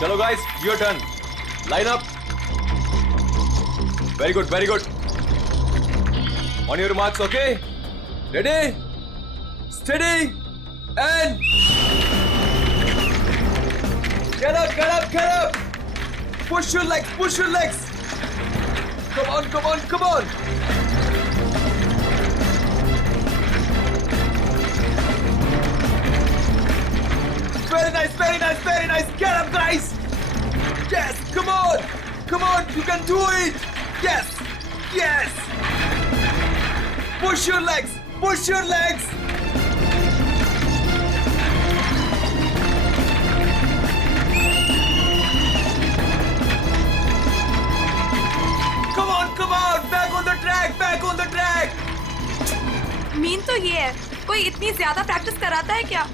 चलो guys, your turn. Line up. Very good, very good. On your marks, okay? Ready, steady and get up, get up, get up. Push your legs, push your legs. Come on, come on, come on. Very nice, very nice, very nice. Get up, guys. Yes, come on. Come on, you can do it. Yes, yes. Push your legs, push your legs. Come on, come on. Back on the track, back on the track. Mean तो ये है, कोई इतनी ज्यादा practice कराता है क्या?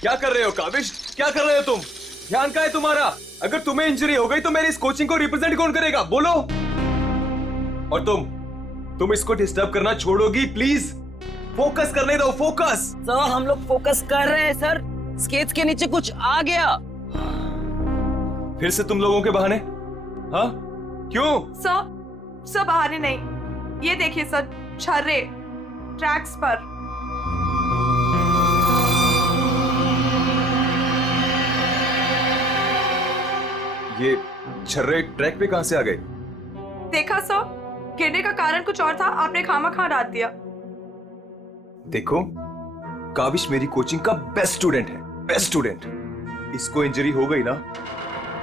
क्या कर रहे हो काविश? क्या कर रहे हो तुम? ध्यान कहाँ है तुम्हारा? अगर तुम्हें इंजरी हो गई तो मेरी इस कोचिंग को रिप्रेजेंट कौन करेगा? बोलो. और तुम इसको डिस्टर्ब करना छोड़ोगी प्लीज? फोकस करने दो, फोकस. सर हम लोग फोकस कर रहे हैं सर. स्केट्स के नीचे कुछ आ गया. फिर से तुम लोगों के बहाने? हाँ? क्यों? सर बहाने नहीं. ये देखिए सर, छर्रे ट्रैक्स पर. ये छर्रे ट्रैक पे कहां से आ गए? देखा सर, गिरने का कारण कुछ और था, आपने खामा डाल दिया. देखो, काविश मेरी कोचिंग का बेस्ट स्टूडेंट है, बेस्ट स्टूडेंट. इसको इंजरी हो गई ना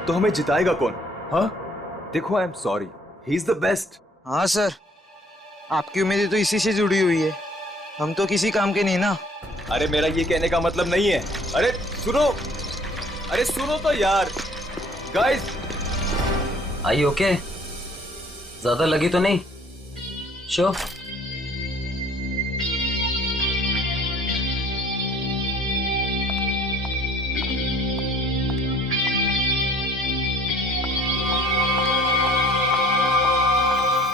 तो हमें जिताएगा कौन? हाँ? देखो, I am sorry, he is the best. हाँ सर, आपकी उम्मीदें तो इसी से जुड़ी हुई है. हम तो किसी काम के नहीं ना. अरे मेरा ये कहने का मतलब नहीं है. अरे सुनो तो यार. गाइस, आई ओके? ज्यादा लगी तो नहीं? शो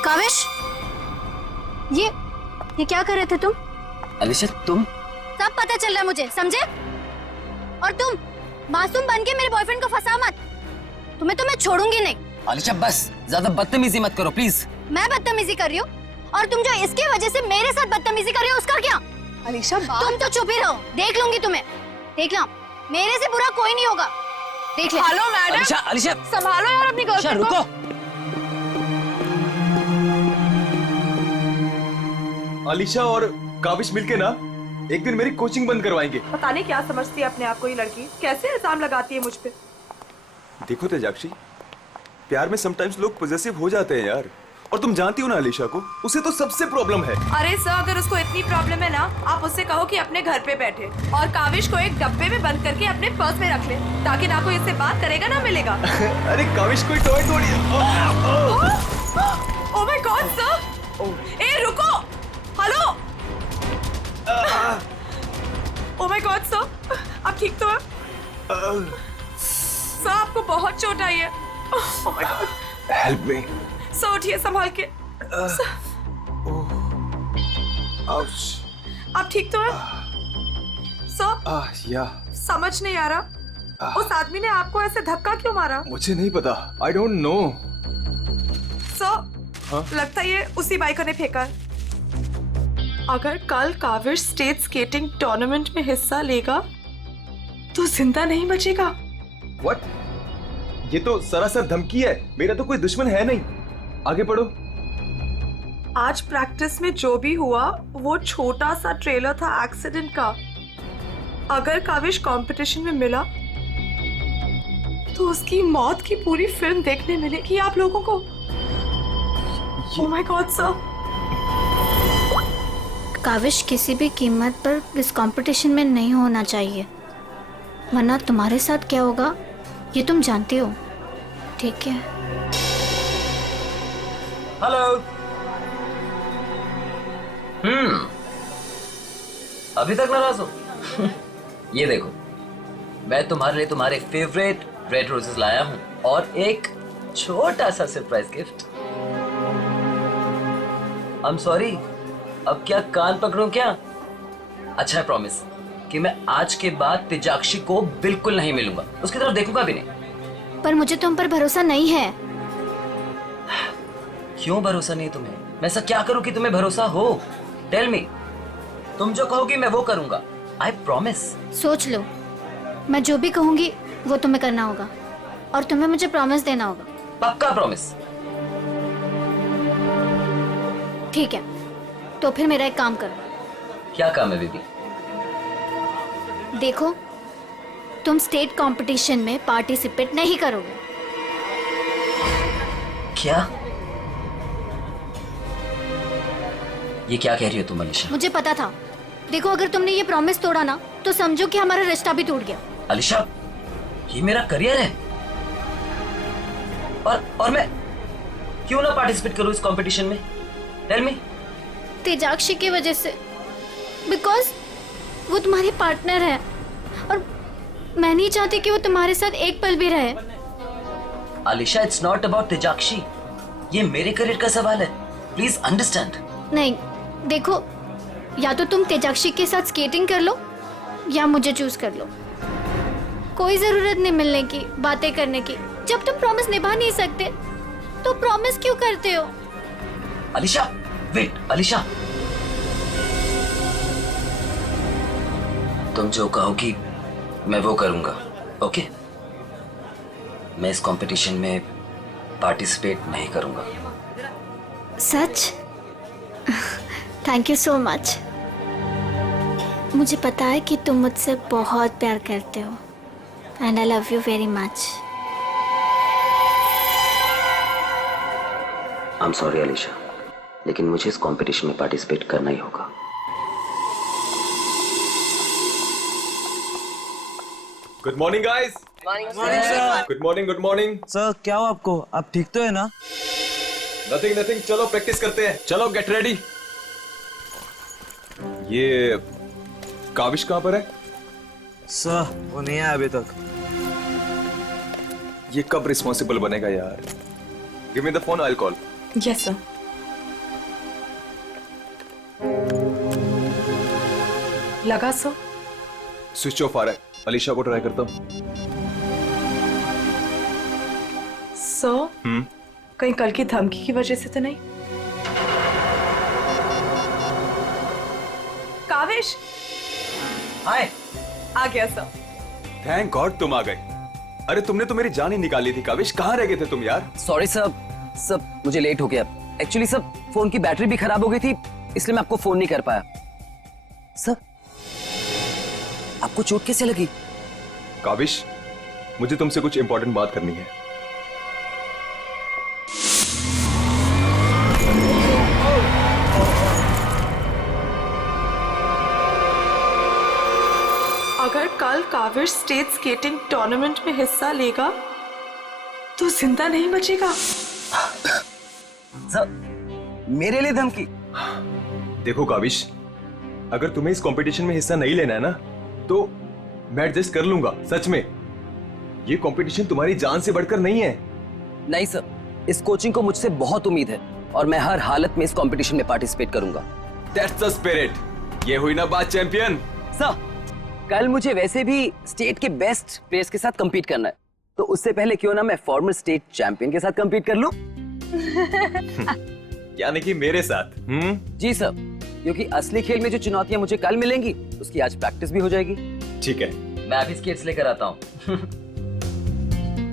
काविश, ये क्या कर रहे थे तुम? अलीशा तुम? सब पता चल रहा है मुझे, समझे? और तुम मासूम बन के मेरे बॉयफ्रेंड को फंसा मत. तुम्हें तो मैं छोड़ूंगी नहीं. अलीशा बस ज्यादा बदतमीजी मत करो प्लीज. मैं बदतमीजी कर रही हूँ और तुम जो इसके वजह से मेरे साथ बदतमीजी कर रही हो उसका क्या? अलीशा तुम तो चुप ही रहो, देख लूंगी तुम्हें. देख लो, मेरे से बुरा कोई नहीं होगा. देख ले. Hello madam. अलीशा संभालो यार अपनी गर्लफ्रेंड को. रुको. अलीशा और काविश मिलके ना एक दिन मेरी कोचिंग बंद करवाएंगे. पता नहीं क्या समझती है अपने आप को ये लड़की, कैसे इल्जाम लगाती है मुझ पे. देखो तेजाक्षी, प्यार में समटाइम्स लोग पॉजेसिव हो जाते हैं यार. और तुम जानती हो ना अलीशा को, उसे तो सबसे प्रॉब्लम है. अरे सर, अगर उसको इतनी प्रॉब्लम है ना, आप उससे कहो कि अपने घर पे बैठे और काविश को एक डब्बे में बंद करके अपने पर्स में रख ले, ताकि ना कोई इससे बात करेगा ना मिलेगा. अरे काविश कोई टॉय थोड़ी है. Oh my god sir. ए रुको. Hello. Oh my god sir, आप ठीक तो हैं? सर आपको बहुत चोट आई है. Oh my God. Help me. Sir उठिए संभाल के. आउच. आप ठीक तो हैं? सर या समझ नहीं आ रहा, उस आदमी ने आपको ऐसे धक्का क्यों मारा? मुझे नहीं पता, आई डोंट नो. सर लगता है ये उसी बाइकर ने फेंका है. अगर कल काविश स्टेट स्केटिंग टूर्नामेंट में हिस्सा लेगा तो जिंदा नहीं बचेगा. व्हाट? ये तो सरासर धमकी है. मेरा तो कोई दुश्मन है नहीं. आगे पढ़ो. आज प्रैक्टिस में जो भी हुआ वो छोटा सा ट्रेलर था एक्सीडेंट का. अगर काविश कंपटीशन में मिला तो उसकी मौत की पूरी फिल्म देखने मिलेगी आप लोगों को. Oh my god sir. Kavish किसी भी कीमत पर इस कंपटीशन में नहीं होना चाहिए, वरना तुम्हारे साथ क्या होगा ये तुम जानती हो, ठीक है? हेलो। अभी तक नाराज हो? ये देखो, मैं तुम्हारे लिए तुम्हारे फेवरेट रेड रोजेस लाया हूँ और एक छोटा सा surprise gift. I am sorry, अब क्या कान पकड़ूं क्या? अच्छा है, प्रॉमिस कि मैं आज के बाद तेजाक्षी को बिल्कुल नहीं मिलूंगा, उसकी तरफ देखूंगा भी नहीं। पर मुझे तुम पर भरोसा नहीं है। क्यों भरोसा नहीं तुम्हें? मैं ऐसा क्या करूं कि तुम्हें भरोसा हो? Tell me. तुम जो कहोगी मैं वो करूंगा, आई प्रॉमिस। सोच लो, मैं जो भी कहूंगी वो तुम्हें करना होगा और तुम्हें मुझे प्रॉमिस देना होगा। पक्का प्रॉमिस? ठीक है, तो फिर मेरा एक काम करो। क्या काम है बेबी? देखो, तुम स्टेट कंपटीशन में पार्टिसिपेट नहीं करोगे। क्या? ये क्या कह रही हो तुम अलीशा? मुझे पता था। देखो, अगर तुमने ये प्रॉमिस तोड़ा ना तो समझो कि हमारा रिश्ता भी टूट गया। अलीशा, ये मेरा करियर है और मैं क्यों ना पार्टिसिपेट करूं इस कंपटीशन में? Tell me. तेजाक्षी की वजह से, बिकॉज वो तुम्हारी पार्टनर है और मैं नहीं चाहती कि वो तुम्हारे साथ एक पल भी रहे। अलीशा, इट्स नॉट अबाउट तेजाक्षी, ये मेरे करियर का सवाल है, प्लीज अंडरस्टैंड। नहीं, देखो, या तो तुम तेजाक्षी के साथ स्केटिंग कर लो या मुझे चूज कर लो। कोई जरूरत नहीं मिलने की, बातें करने की। जब तुम प्रॉमिस निभा नहीं सकते तो प्रॉमिस क्यों करते हो? अलीशा, वेट अलीशा, तुम जो कहोगी मैं वो करूंगा, ओके? मैं इस कंपटीशन में पार्टिसिपेट नहीं करूंगा। सच? Thank you so much. मुझे पता है कि तुम मुझसे बहुत प्यार करते हो and I love you very much. I am sorry Alisha, लेकिन मुझे इस कंपटीशन में पार्टिसिपेट करना ही होगा। Good morning guys. Good morning, good morning. Sir क्या हो आपको? आप ठीक तो है ना? नथिंग नथिंग, चलो प्रैक्टिस करते हैं। चलो गेट रेडी। ये काविश कहां पर है? सर वो नहीं आया अभी तक। ये कब रिस्पॉन्सिबल बनेगा यार? Give me the phone, I will call. Yes sir. लगा सर? स्विच ऑफ आ रहा है। अलीशा को ट्राई करता हूँ। सर, कहीं कल की धमकी की वजह से तो नहीं? काविश हाय। आ गया सर। थैंक गॉड तुम आ गए। अरे तुमने तो मेरी जान ही निकाली थी काविश, कहाँ रह गए थे तुम यार? सॉरी सर, मुझे लेट हो गया। एक्चुअली सर, फोन की बैटरी भी खराब हो गई थी, इसलिए मैं आपको फोन नहीं कर पाया। सर, आपको चोट कैसे लगी? काविश, मुझे तुमसे कुछ इंपॉर्टेंट बात करनी है। अगर कल काविश स्टेट स्केटिंग टूर्नामेंट में हिस्सा लेगा तो जिंदा नहीं बचेगा। सर, मेरे लिए धमकी? देखो काविश, अगर तुम्हें इस कंपटीशन में हिस्सा नहीं लेना है ना तो मैं एडजस्ट कर लूंगा। सच में, ये कंपटीशन तुम्हारी जान से बढ़कर नहीं है। नहीं सर, इस कोचिंग को मुझसे बहुत उम्मीद है और मैं हर हालत में इस कंपटीशन में पार्टिसिपेट करूंगा। That's the spirit. ये हुई ना बात चैंपियन। सर, कल मुझे वैसे भी स्टेट के बेस्ट प्लेयर्स के साथ compete करना है, तो उससे पहले क्यों ना मैं फॉर्मर स्टेट चैंपियन के साथ compete कर लूं? यानी कि मेरे साथ? जी सर, क्योंकि असली खेल में जो चुनौतियां मुझे कल मिलेंगी उसकी आज प्रैक्टिस भी हो जाएगी। ठीक है। मैं अभी स्केट्स लेकर आता हूँ।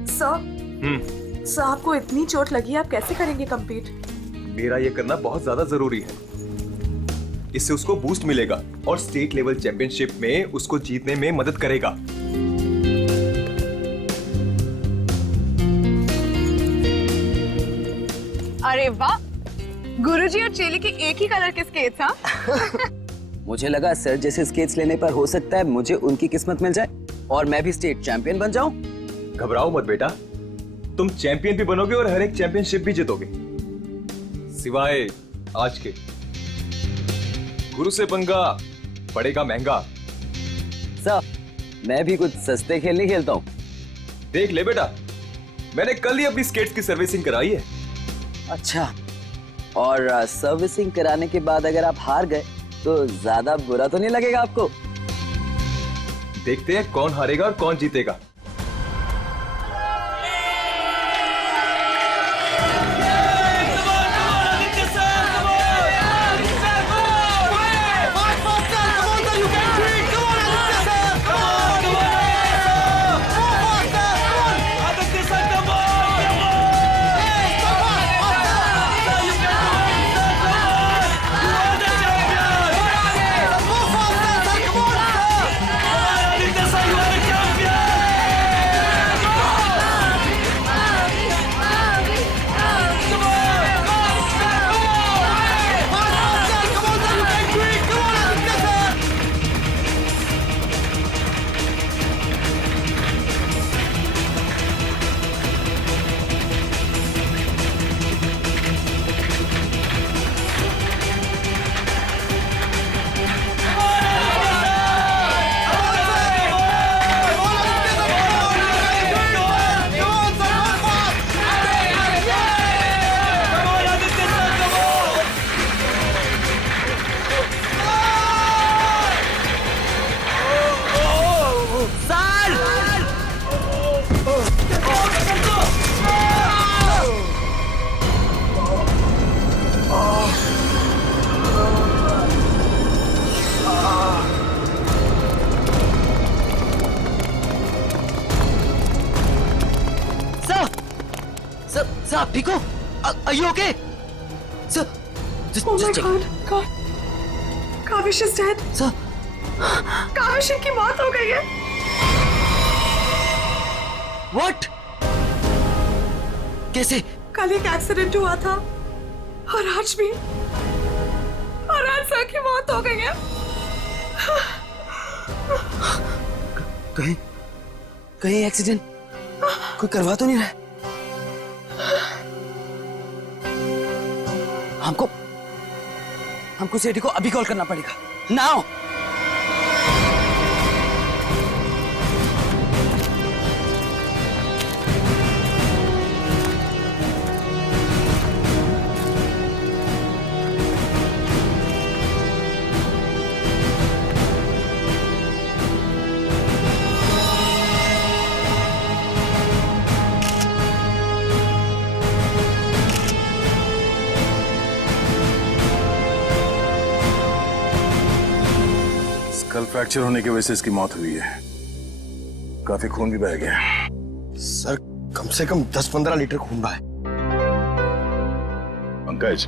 सर, आपको इतनी चोट लगी, आप कैसे करेंगे कंपीट? मेरा ये करना बहुत ज्यादा जरूरी है। इससे उसको बूस्ट मिलेगा और स्टेट लेवल चैंपियनशिप में उसको जीतने में मदद करेगा। अरे वाह, गुरुजी और चेली के एक ही कलर के स्केट्स। हाँ मुझे लगा सर जैसे स्केट्स लेने पर हो सकता है मुझे उनकी किस्मत मिल जाए और मैं भी स्टेट चैंपियन बन जाऊं। घबराओ मत बेटा, तुम चैंपियन भी बनोगे और हर एक चैंपियनशिप भी जीतोगे, सिवाय आज के। गुरु से पंगा पड़ेगा महंगा। सर मैं भी कुछ सस्ते खेल नहीं खेलता हूँ। देख ले बेटा, मैंने कल ही अपनी स्केट्स की सर्विसिंग कराई है। अच्छा, और सर्विसिंग कराने के बाद अगर आप हार गए तो ज्यादा बुरा तो नहीं लगेगा आपको? देखते हैं कौन हारेगा और कौन जीतेगा। सर आप ठीक हो? Are you okay? Sir, just Oh my check. God. Kaavish is dead. Sir, Kaavish की मौत हो गई है। what? कैसे? कल एक एक्सीडेंट हुआ था और आज भी, और आज सर की मौत हो गई है। कहीं एक्सीडेंट कोई करवा तो नहीं रहा है? हमको सेठी को अभी कॉल करना पड़ेगा। नाउ। कल फ्रैक्चर होने की वजह से इसकी मौत हुई है। काफी खून भी बह गया। सर कम से कम 10-15 लीटर खून बहा है। पंकज,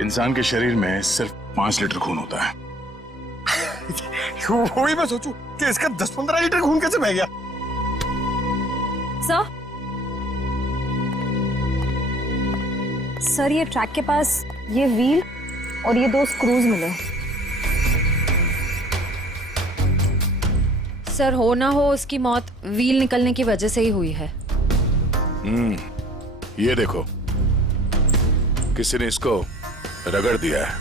इंसान के शरीर में सिर्फ 5 लीटर खून होता है। वही मैं सोचूं कि इसका 10-15 लीटर खून कैसे बह गया। सर ये ट्रैक के पास ये व्हील और ये 2 स्क्रूज मिले। सर हो ना हो उसकी मौत व्हील निकलने की वजह से ही हुई है। ये देखो, किसी ने इसको रगड़ दिया है,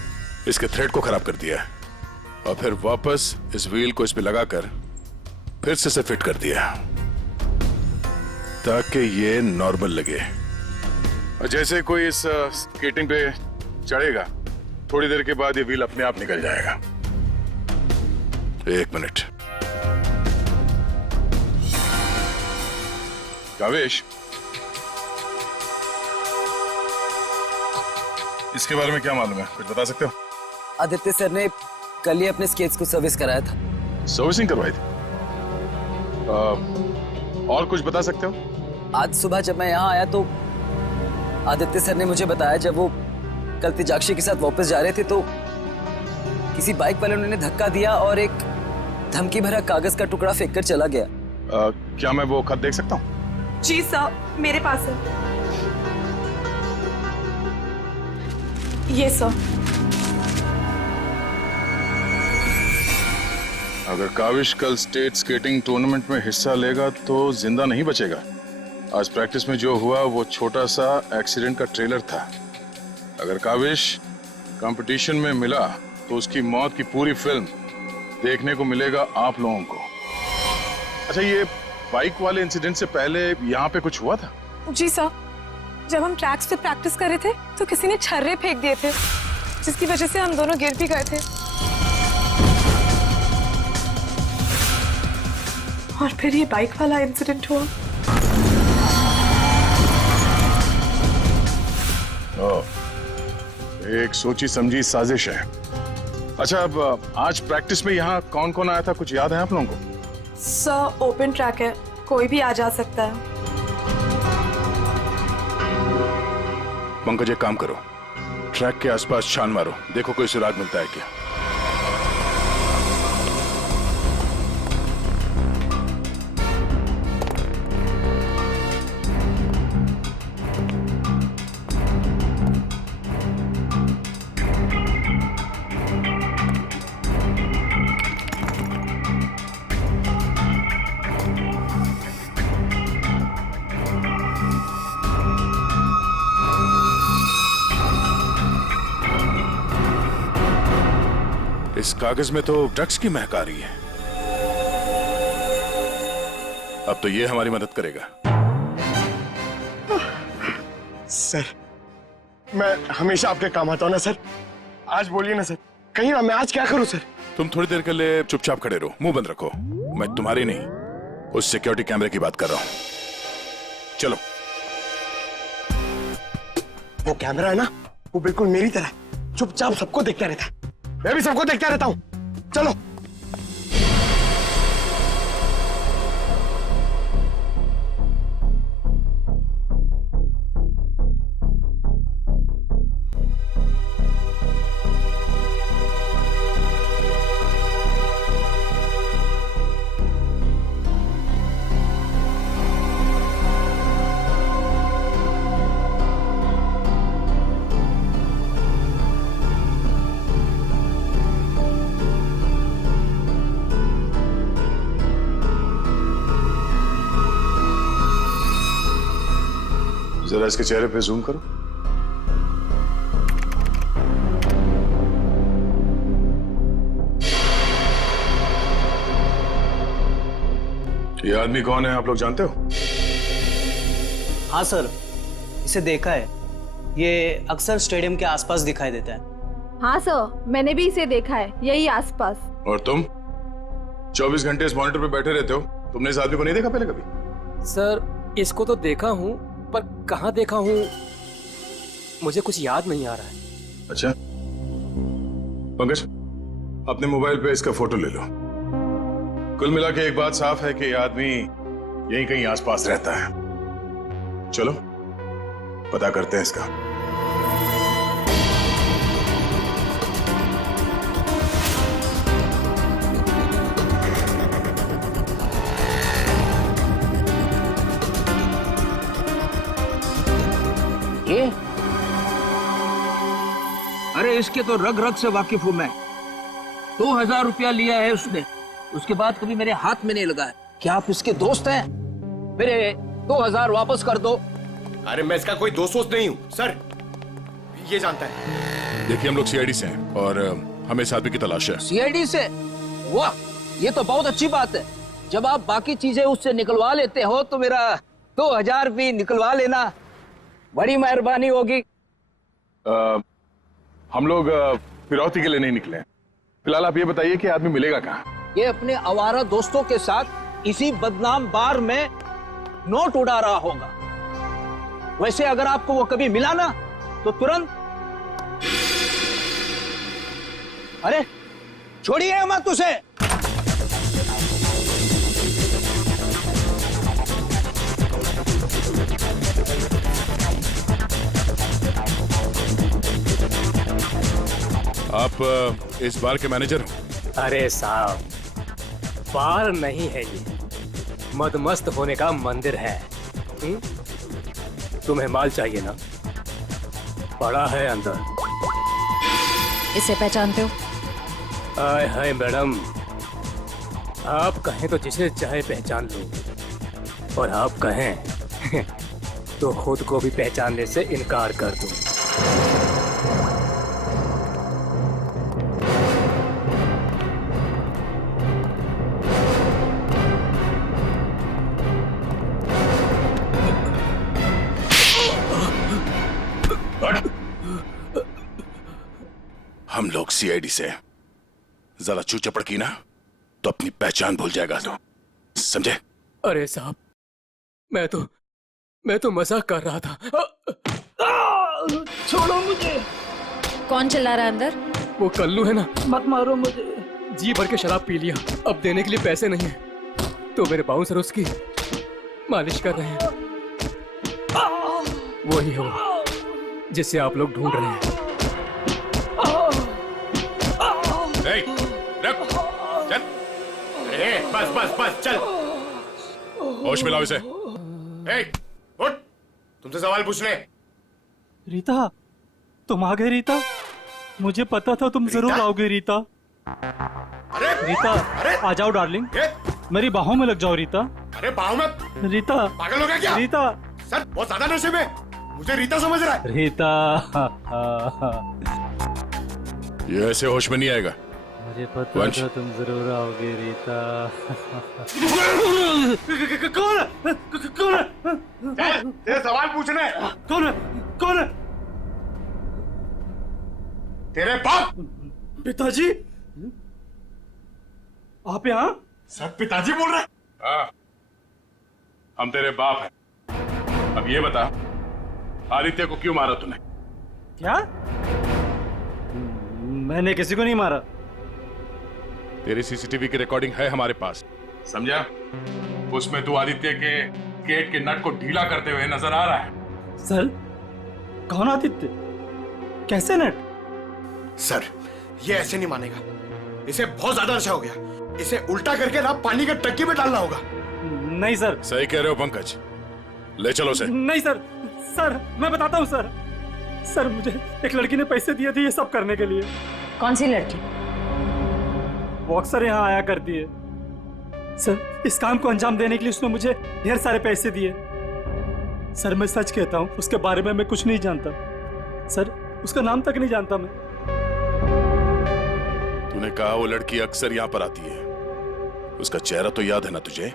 इसके थ्रेड को खराब कर दिया है और फिर वापस इस व्हील को इस पे लगाकर फिर से इसे फिट कर दिया ताकि ये नॉर्मल लगे। और जैसे कोई इस स्केटिंग पे चढ़ेगा, थोड़ी देर के बाद ये व्हील अपने आप निकल जाएगा। 1 मिनट। कावेश, इसके बारे में क्या मालूम है? कुछ बता सकते हो? आदित्य सर ने कल ही अपने स्केट्स को सर्विस कराया था। सर्विसिंग करवाई थी? और कुछ बता सकते हो? आज सुबह जब मैं यहाँ आया तो आदित्य सर ने मुझे बताया जब वो कल तेजाक्षी के साथ वापस जा रहे थे तो किसी बाइक वाले ने धक्का दिया और एक धमकी भरा कागज का टुकड़ा फेंक कर चला गया। क्या मैं वो खत देख सकता हूँ? जी सर, मेरे पास है। ये सर। अगर काविश कल स्टेट स्केटिंग टूर्नामेंट में हिस्सा लेगा तो जिंदा नहीं बचेगा। आज प्रैक्टिस में जो हुआ वो छोटा सा एक्सीडेंट का ट्रेलर था। अगर काविश कंपटीशन में मिला तो उसकी मौत की पूरी फिल्म देखने को मिलेगा आप लोगों को। अच्छा, ये बाइक वाले इंसिडेंट से पहले यहाँ पे कुछ हुआ था? जी सर, जब हम ट्रैक्स पे प्रैक्टिस कर रहे थे तो किसी ने छर्रे फेंक दिए थे, जिसकी वजह से हम दोनों गिर भी गए थे। और फिर ये बाइक वाला इंसिडेंट हुआ। एक सोची समझी साजिश है। अच्छा, अब आज प्रैक्टिस में यहाँ कौन कौन आया था, कुछ याद है आप लोगों को? सर, ओपन ट्रैक है, कोई भी आ जा सकता है। पंकज, एक काम करो, ट्रैक के आसपास छान मारो, देखो कोई सुराग मिलता है क्या। इस कागज में तो ड्रग्स की महक आ रही है। अब तो ये हमारी मदद करेगा। सर, मैं हमेशा आपके काम आता हूं ना सर। आज बोलिए ना सर, कहीं ना, मैं आज क्या करूं सर? तुम थोड़ी देर के लिए चुपचाप खड़े रहो, मुंह बंद रखो। मैं तुम्हारी नहीं, उस सिक्योरिटी कैमरे की बात कर रहा हूं। चलो। वो कैमरा है ना, वो बिल्कुल मेरी तरह चुपचाप सबको देखता रहता है। मैं भी सबको देखता रहता हूं। चलो। जरा इसके चेहरे पे जूम करो। ये आदमी कौन है, आप लोग जानते हो? हाँ सर, इसे देखा है। ये अक्सर स्टेडियम के आसपास दिखाई देता है। हाँ सर, मैंने भी इसे देखा है, यही आसपास। और तुम 24 घंटे इस मॉनिटर पे बैठे रहते हो, तुमने इस आदमी को नहीं देखा पहले कभी? सर, इसको तो देखा हूँ, पर कहाँ देखा हूँ मुझे कुछ याद नहीं आ रहा है। अच्छा, पंकज, अपने मोबाइल पे इसका फोटो ले लो। कुल मिला के एक बात साफ है कि ये आदमी यहीं कहीं आसपास रहता है। चलो पता करते हैं इसका। ये? अरे इसके तो रग रग से वाकिफ हूं मैं। 2000 रुपया लिया है उसने, उसके बाद कभी मेरे हाथ में नहीं लगा है। क्या आप इसके दोस्त हैं? मेरे 2000 वापस कर दो। अरे मैं इसका कोई दोस्त नहीं हूँ सर, ये जानता है। देखिए, हम लोग सीआईडी से हैं और हमें इस आदमी की तलाश है। सीआईडी से? वाह, ये तो बहुत अच्छी बात है। जब आप बाकी चीजें उससे निकलवा लेते हो तो मेरा 2000 भी निकलवा लेना, बड़ी मेहरबानी होगी। हम लोग फिरौती के लिए नहीं निकले हैं। फिलहाल आप ये बताइए कि आदमी मिलेगा कहाँ? ये अपने आवारा दोस्तों के साथ इसी बदनाम बार में नोट उड़ा रहा होगा। वैसे अगर आपको वो कभी मिला ना तो तुरंत, अरे छोड़िए मत उसे। आप इस बार के मैनेजर हो? अरे साहब, बार नहीं है ये, मदमस्त होने का मंदिर है। तुम्हें माल चाहिए ना, पड़ा है अंदर। इसे पहचानते हो? आए हाय मैडम, आप कहें तो जिसे चाहे पहचान लो, और आप कहें तो खुद को भी पहचानने से इनकार कर दूं। हम लोग सीआईडी से जरा चू चपड़ की ना तो अपनी पहचान भूल जाएगा तो, समझे? अरे साहब, मैं तो मजाक कर रहा था। छोड़ो मुझे। कौन चिल्ला रहा है अंदर? वो कल्लू है ना, मत मारो मुझे। जी भर के शराब पी लिया, अब देने के लिए पैसे नहीं है, तो मेरे बाउंसर उसकी मालिश कर रहे हैं। वही है वो जिसे आप लोग ढूंढ रहे हैं। चल, बस बस बस चल, होश में लाओ इसे। उठ, तुमसे सवाल पूछने। रीता, तुम आ गए रीता? मुझे पता था तुम जरूर आओगे रीता। अरे रीता, आ जाओ डार्लिंग, मेरी बाहों में लग जाओ रीता। अरे बाहों में? रीता, पागल हो गया क्या? रीता सर बहुत ज्यादा नशे में, मुझे रीता समझ रहा है। रीता, ये ऐसे होश में नहीं आएगा। मुझे पता था तुम जरूर आओगे रीता। कौन है? कौन है? तेरे सवाल पूछने। कौन है? कौन है? तेरे बाप। पिताजी, आप यहाँ? सब पिताजी बोल रहे? हाँ, हम तेरे बाप हैं। अब ये बता, आदित्य को क्यों मारा तूने? क्या? मैंने किसी को नहीं मारा। तेरी सीसीटीवी की रिकॉर्डिंग है हमारे पास, समझा? उसमें तू आदित्य के गेट के नट को ढीला करते हुए नजर आ रहा है। सर, कौन आदित्य? कैसे नट? सर, ये ऐसे नहीं मानेगा, इसे बहुत ज्यादा नशा हो गया, इसे उल्टा करके ना पानी के टंकी में डालना होगा। नहीं सर। सही कह रहे हो पंकज, ले चलो उसे। नहीं सर, सर मैं बताता हूँ सर। सर, मुझे एक लड़की ने पैसे दिए थे ये सब करने के लिए। कौन सी लड़की? वो अक्सर यहाँ आया करती है सर। इस काम को अंजाम देने के लिए उसने मुझे ढेर सारे पैसे दिए। सर, मैं सच कहता हूँ, उसके बारे में मैं कुछ नहीं जानता सर, उसका नाम तक नहीं जानता मैं। तूने कहा वो लड़की अक्सर यहाँ पर आती है, उसका चेहरा तो याद है ना तुझे?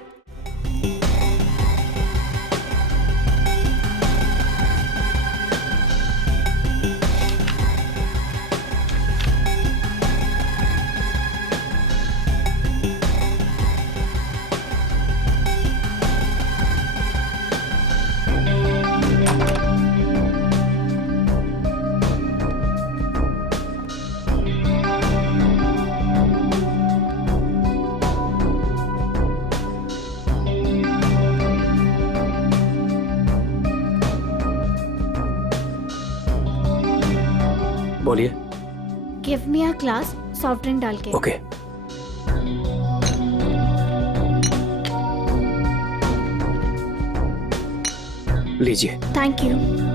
बोलिए। Give me a glass soft drink डाल के। ओके। लीजिए। Thank you.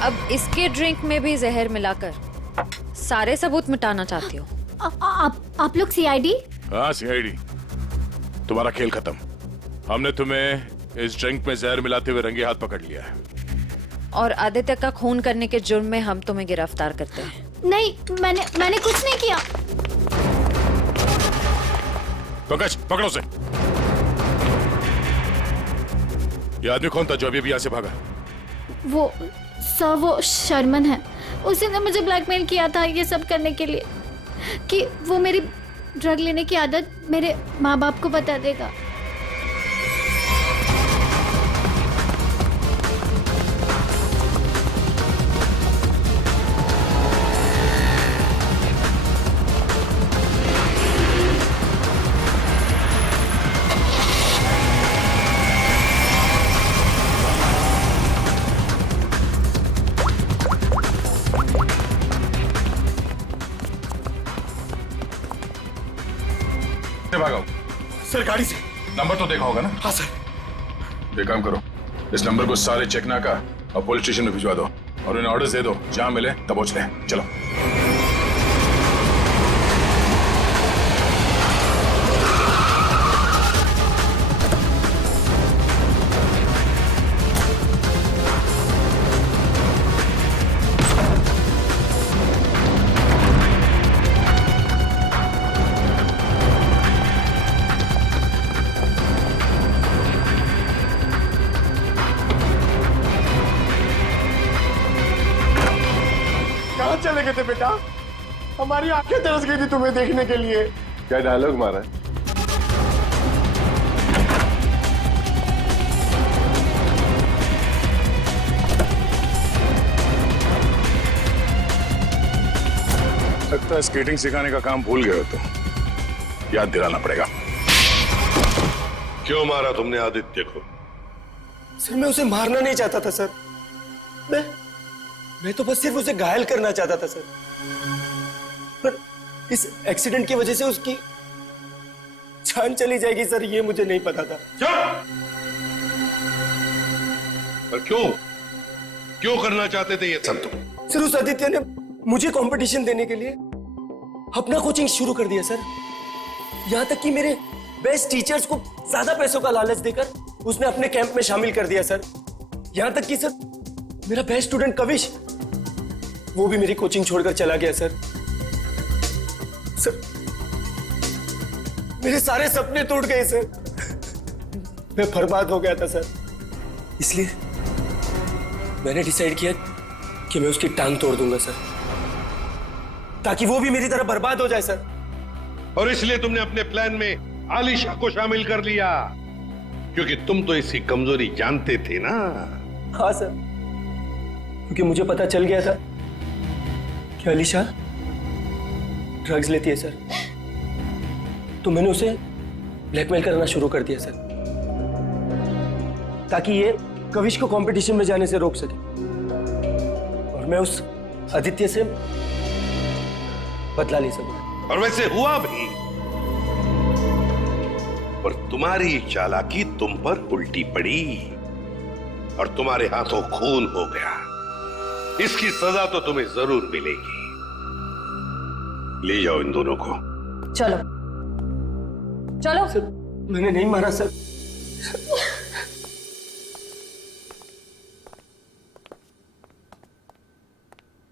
अब इसके ड्रिंक में भी जहर मिलाकर सारे सबूत मिटाना चाहती हो? आप लोग सीआईडी? हाँ सीआईडी। तुम्हारा खेल खत्म। हमने तुम्हें इस ड्रिंक में जहर मिलाते हुए रंगे हाथ पकड़ लिया है। और आदित्य का खून करने के जुर्म में हम तुम्हें गिरफ्तार करते हैं। नहीं, मैंने कुछ नहीं किया। पंकज, पकड़ो उसे। ये आदमी कौन था जो अभी यहाँ से भागा? वो सर, वो शर्मन है। उसी ने मुझे ब्लैकमेल किया था ये सब करने के लिए, कि वो मेरी ड्रग लेने की आदत मेरे माँ बाप को बता देगा। भागो सर गाड़ी से। नंबर तो देखा होगा ना? हाँ सर। एक काम करो, इस नंबर को सारे चेकना का और पुलिस स्टेशन में भिजवा दो और उन्हें ऑर्डर्स दे दो, जहां मिले तब पहुंच ले। चलो। कहाँ चले गए थे बेटा? हमारी आंखें तरस गई थी तुम्हें देखने के लिए। क्या डायलॉग मारा है? लगता है स्केटिंग सिखाने का काम भूल गए हो तो याद दिलाना पड़ेगा। क्यों मारा तुमने आदित्य को? सर मैं उसे मारना नहीं चाहता था सर, मैं तो बस सिर्फ उसे घायल करना चाहता था सर, पर इस एक्सीडेंट की वजह से उसकी जान चली जाएगी सर, ये मुझे नहीं पता था। पर क्यों करना चाहते थे ये सब तुम? सर उस आदित्य ने मुझे कंपटीशन देने के लिए अपना कोचिंग शुरू कर दिया सर। यहां तक कि मेरे बेस्ट टीचर्स को ज्यादा पैसों का लालच देकर उसने अपने कैंप में शामिल कर दिया सर। यहां तक कि सर मेरा बेस्ट स्टूडेंट कविश, वो भी मेरी कोचिंग छोड़कर चला गया सर। सर मेरे सारे सपने टूट गए सर, मैं बर्बाद हो गया था सर। इसलिए मैंने डिसाइड किया कि मैं उसकी टांग तोड़ दूंगा सर, ताकि वो भी मेरी तरह बर्बाद हो जाए सर। और इसलिए तुमने अपने प्लान में आलिशा को शामिल कर लिया, क्योंकि तुम तो इसकी कमजोरी जानते थे ना। हाँ सर, क्योंकि मुझे पता चल गया था कि आलिशा ड्रग्स लेती है सर, तो मैंने उसे ब्लैकमेल करना शुरू कर दिया सर, ताकि ये कविश को कंपटीशन में जाने से रोक सके और मैं उस आदित्य से बदला ले सकूं। और वैसे हुआ भी, पर तुम्हारी चालाकी तुम पर उल्टी पड़ी और तुम्हारे हाथों खून हो गया। इसकी सजा तो तुम्हें जरूर मिलेगी। ले जाओ इन दोनों को। चलो चलो। सर मैंने नहीं मारा सर।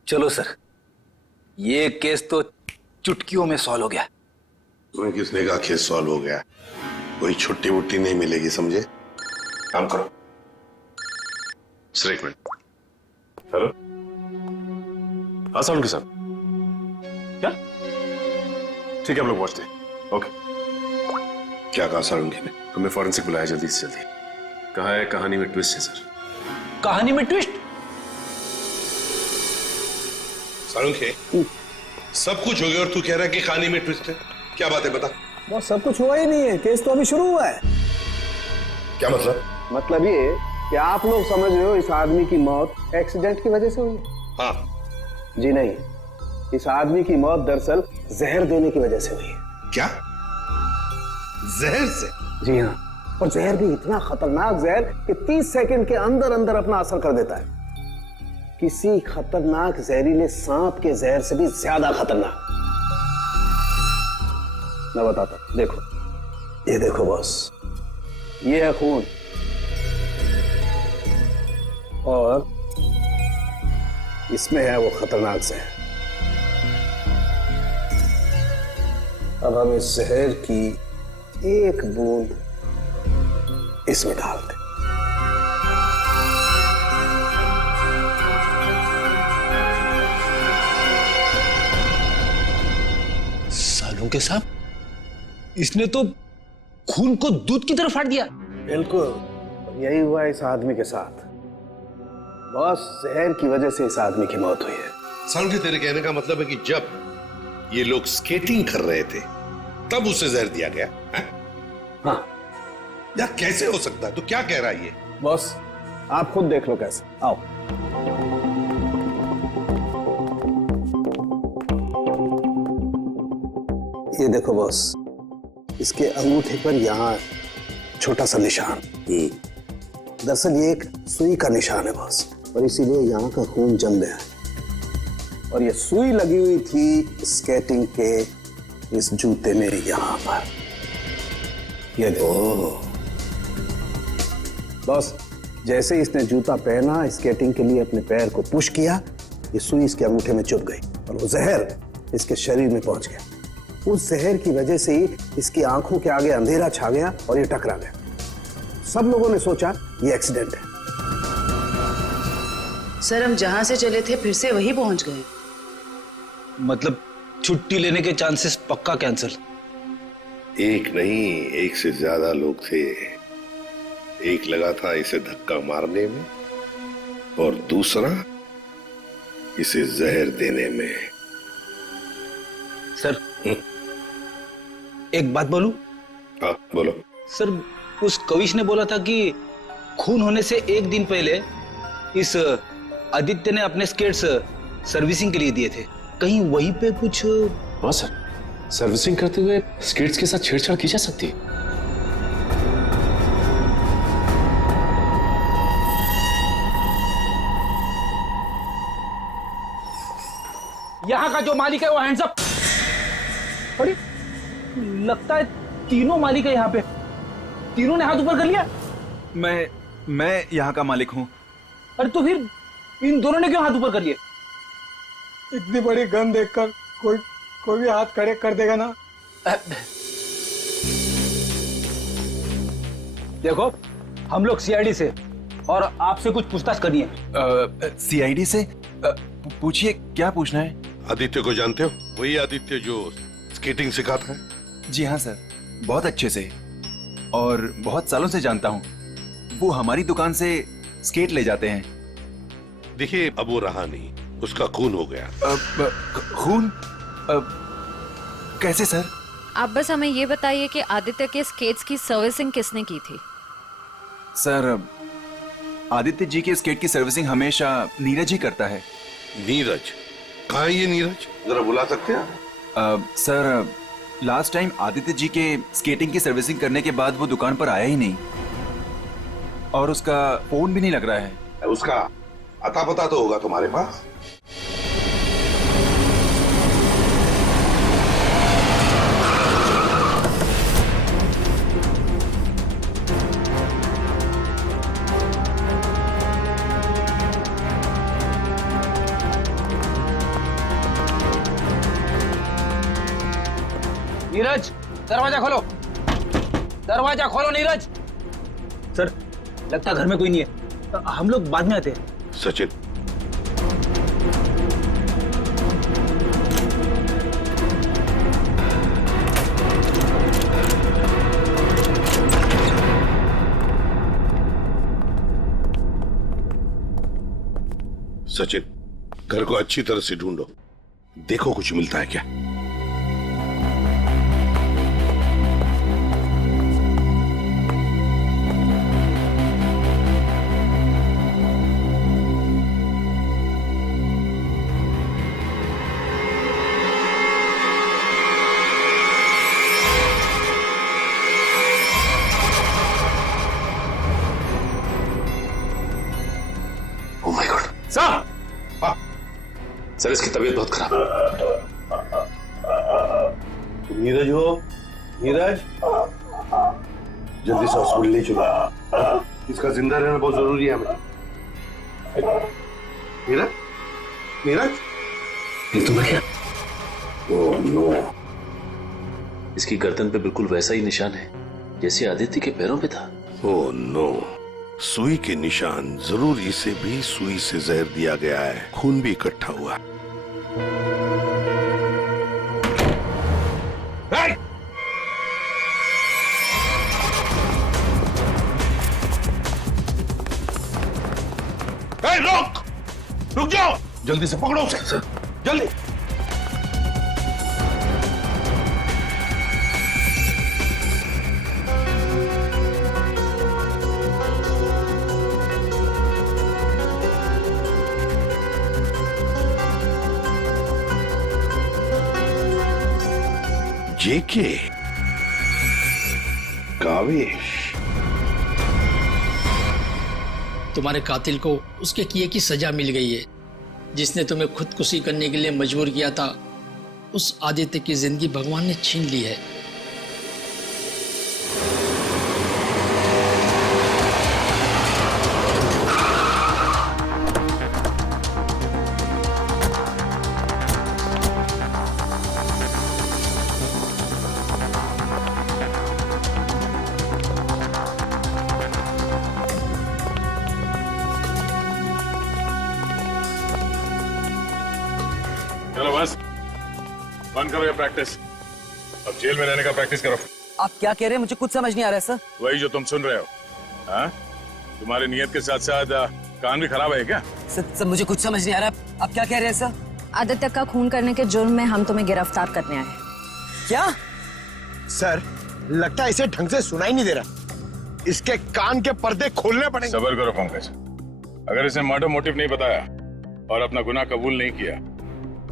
चलो सर, ये केस तो चुटकियों में सॉल्व हो गया। तुम्हें किसने कहा केस सॉल्व हो गया? कोई छुट्टी वुट्टी नहीं मिलेगी, समझे? काम करो। सर एक मिनट। हेलो, हाँ सालुंखे साहब, क्या ठीक है हम लोग पहुंचते हैं। ओके। क्या कहा सालुंखे ने? हमें फॉरेंसिक बुलाया जल्दी से जल्दी। कहा है कहानी में ट्विस्ट है सर। कहानी में ट्विस्ट? सालुंखे, सब कुछ हो गया और तू कह रहा है कि कहानी में ट्विस्ट है? क्या बात है, बता। बस सब कुछ हुआ ही नहीं है, केस तो अभी शुरू हुआ है। क्या मतलब? मतलब ये कि आप लोग समझ रहे हो इस आदमी की मौत एक्सीडेंट की वजह से हुई। हाँ। जी नहीं, इस आदमी की मौत दरअसल जहर देने की वजह से हुई है। क्या? जहर से? जी हाँ, और जहर भी इतना खतरनाक जहर कि 30 सेकंड के अंदर अंदर अपना असर कर देता है। किसी खतरनाक जहरीले सांप के जहर से भी ज्यादा खतरनाक। मैं बताता हूं, देखो, ये देखो बॉस, ये है खून और इसमें है वो खतरनाक जहर। अब हम इस जहर की एक बूंद इसमें डाल दें। लौंके साहब, इसने तो खून को दूध की तरह फाड़ दिया। बिल्कुल यही हुआ इस आदमी के साथ। बॉस, जहर की वजह से इस आदमी की मौत हुई है। समझे, तेरे कहने का मतलब है कि जब ये लोग स्केटिंग कर रहे थे तब उसे जहर दिया गया है? हाँ। यार कैसे हो सकता है? तो क्या कह रहा है ये? बॉस आप खुद देख लो कैसे। आओ। ये देखो बॉस, इसके अंगूठे पर यहाँ छोटा सा निशान। दरअसल ये एक सुई का निशान है बॉस, और इसीलिए यहाँ का खून जम गया है। और ये सुई लगी हुई थी स्केटिंग के इस जूते में यहाँ पर। ये देखो बॉस, जैसे इसने जूता पहना, स्केटिंग के लिए अपने पैर को पुश किया, ये सुई इसके अंगूठे में चुभ गई और वो जहर इसके शरीर में पहुंच गया। उस जहर की वजह से ही इसकी आंखों के आगे अंधेरा छा गया और ये टकरा गया। सब लोगों ने सोचा ये एक्सीडेंट है। सर, हम जहां से चले थे फिर से वही पहुंच गए। मतलब छुट्टी लेने के चांसेस पक्का कैंसिल। एक नहीं, एक से ज्यादा लोग थे। एक लगा था इसे धक्का मारने में और दूसरा इसे जहर देने में। सर एक बात बोलूं? हाँ बोलो। सर, उस कविश ने बोला था कि खून होने से एक दिन पहले इस आदित्य ने अपने स्केट्स सर्विसिंग के लिए दिए थे। कहीं वहीं पे कुछ? हाँ सर, सर्विसिंग करते हुए स्केट्स के साथ छेड़छाड़ की जा सकती है। यहाँ का जो मालिक है वो हैंड्स अप। अरे लगता है तीनों मालिक है यहाँ पे। तीनों ने हाथ ऊपर कर लिया। मैं यहाँ का मालिक हूँ। अरे तो फिर इन दोनों ने क्यों हाथ ऊपर कर लिए? इतनी बड़ी गन देखकर कोई भी हाथ खड़े कर देगा ना। देखो, हम लोग सीआईडी से और आपसे कुछ पूछताछ करनी है। सीआईडी से? पूछिए, क्या पूछना है? आदित्य को जानते हो? वही आदित्य जो स्केटिंग सिखाता है? जी हाँ सर, बहुत अच्छे से और बहुत सालों से जानता हूँ। वो हमारी दुकान से स्केट ले जाते हैं। देखिए, अब वो रहा नहीं, उसका खून हो गया। खून? कैसे सर? आप बस हमें ये बताइए कि आदित्य के स्केट्स की सर्विसिंग किसने की थी? सर, आदित्य जी के स्केट की सर्विसिंग हमेशा नीरज ही करता है। नीरज? कहाँ है ये नीरज? जरा बुला सकते हैं? Sir, last time Aditya ji के स्केटिंग की सर्विसिंग करने के बाद वो दुकान पर आया ही नहीं और उसका फोन भी नहीं लग रहा है। उसका अता पता तो होगा तुम्हारे पास? नीरज, दरवाजा खोलो। दरवाजा खोलो नीरज। सर, लगता है घर में कोई नहीं है। हम लोग बाद में आते हैं। सचिन, सचिन, घर को अच्छी तरह से ढूंढो, देखो कुछ मिलता है क्या। सर, इसकी तबीयत बहुत खराब है। तुम नीरज हो? नीरज, जल्दी से हॉस्पिटल ले चलो, इसका जिंदा रहना बहुत जरूरी है हमें। नीरज, नीरज, ये तुम क्या? ओह नो, इसकी गर्दन पे बिल्कुल वैसा ही निशान है जैसे आदित्य के पैरों पे था। ओह नो, सुई के निशान, जरूर इसे भी सुई से जहर दिया गया है, खून भी इकट्ठा हुआ। रोक, रुक जाओ, जल्दी से पकड़ो उसे, सर जल्दी। जेके कावेश, तुम्हारे कातिल को उसके किए की सजा मिल गई है। जिसने तुम्हें खुदकुशी करने के लिए मजबूर किया था, उस आदित्य की जिंदगी भगवान ने छीन ली है। चलो बस बंद करो ये प्रैक्टिस, अब जेल में रहने का प्रैक्टिस करो। आप क्या कह रहे हैं? मुझे कुछ समझ नहीं आ रहा है सर। वही जो तुम सुन रहे हो। हाँ, तुम्हारी नियत के साथ साथ कान भी खराब है क्या? सर मुझे कुछ समझ नहीं आ रहा। आप क्या कह रहे हैं सर? आदित्य का खून करने के जुर्म में हम तुम्हें गिरफ्तार करने आए हैं। क्या? सर लगता है इसे ढंग से सुनाई नहीं दे रहा, इसके कान के पर्दे खोलने पड़ेंगे। सबर करो पंकज, अगर इसने मर्डर मोटिव नहीं बताया और अपना गुनाह कबूल नहीं किया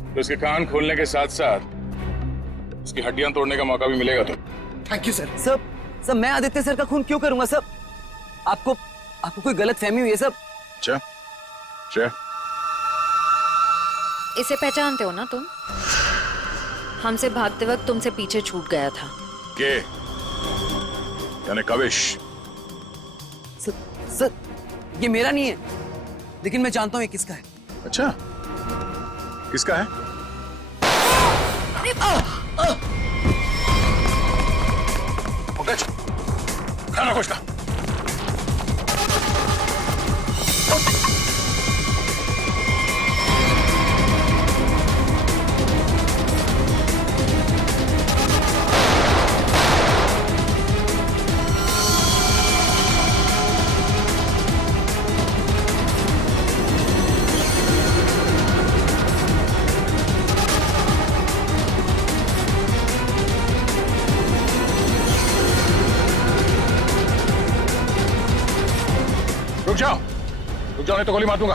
तो इसके कान खोलने के साथ साथ उसकी हड्डियां तोड़ने का मौका भी मिलेगा। तो थैंक यू सर। सर मैं आदित्य सर का खून क्यों करूंगा सर? आपको कोई गलत फहमी हुई है सर? अच्छा, इसे पहचानते हो ना तुम? हमसे भागते वक्त तुमसे पीछे छूट गया था। के यानी कविश? सर ये मेरा नहीं है, लेकिन मैं जानता हूँ ये किसका है। अच्छा, किसका है? पंकज, खाना कुछ का। रुक जाओ नहीं तो गोली मार दूंगा।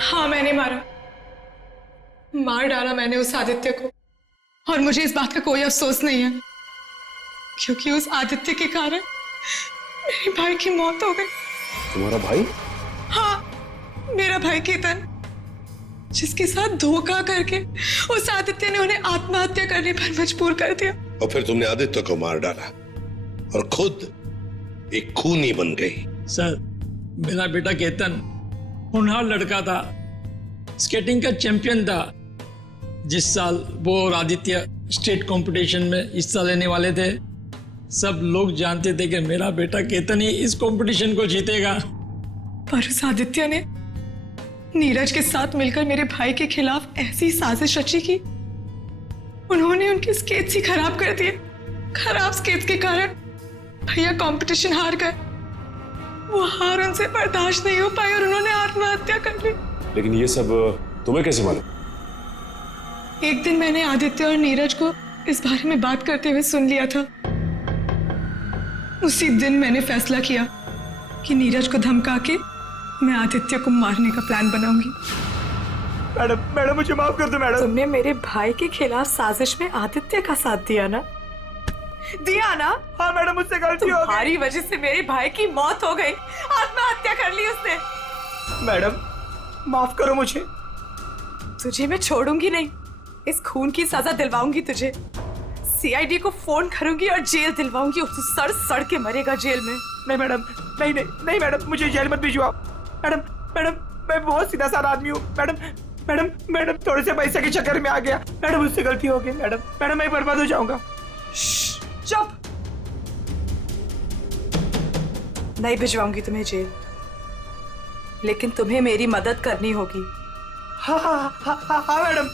हाँ मैंने मार डाला मैंने उस आदित्य को, और मुझे इस बात का कोई अफसोस नहीं है, क्योंकि उस आदित्य के कारण मेरे भाई की मौत हो गई। तुम्हारा भाई? हाँ, मेरा भाई केतन, जिसके साथ धोखा करके उस आदित्य ने उन्हें आत्महत्या करने पर मजबूर कर दिया। और फिर तुमने आदित्य को मार डाला और खुद एक खूनी बन गई। सर, मेरा बेटा केतन होनहार लड़का था, स्केटिंग का चैंपियन था। जिस साल वो और आदित्य स्टेट कंपटीशन में हिस्सा लेने वाले थे, सब लोग जानते थे कि मेरा बेटा केतन ही इस कंपटीशन को जीतेगा। पर उस आदित्य ने नीरज के साथ मिलकर मेरे भाई के खिलाफ ऐसी साजिश रची कि उन्होंने उनके स्केट्स ही खराब कर दिए। खराब स्केट्स के कारण भैया कंपटीशन हार गए। वो हार उनसे बर्दाश्त नहीं हो पाई और उन्होंने आत्महत्या कर ली। लेकिन ये सब तुम्हें कैसे मालूम? एक दिन मैंने आदित्य और नीरज को इस बारे में बात करते हुए सुन लिया था। उसी दिन मैंने फैसला किया कि नीरज को धमका के मैं आदित्य को मारने का प्लान बनाऊंगी। मैडम मुझे माफ कर दो मैडम। तुमने मेरे भाई के खिलाफ साजिश में आदित्य का साथ दिया ना? हाँ मैडम, मुझसे गलती हो गई। तुम्हारी वजह से मेरे भाई की मौत हो गई, आत्महत्या कर ली उसने। मैडम माफ करो मुझे। तुझे मैं छोड़ूंगी नहीं, इस खून की सजा दिलवाऊंगी तुझे। सीआईडी को फोन करूंगी और जेल दिलवाऊंगी, उसे सड़ के मरेगा जेल में। नहीं मैडम, नहीं मैडम, मुझे जेल मत भिजवाओ। मैडम मैं बहुत सीधा साधा आदमी हूँ। मैडम थोड़े से पैसे के चक्कर में आ गया। मैडम मुझसे गलती हो गई। मैडम मैं बर्बाद हो जाऊंगा। चुप। नहीं भिजवाऊंगी तुम्हें जेल, लेकिन तुम्हें मेरी मदद करनी होगी। हाँ मैडम,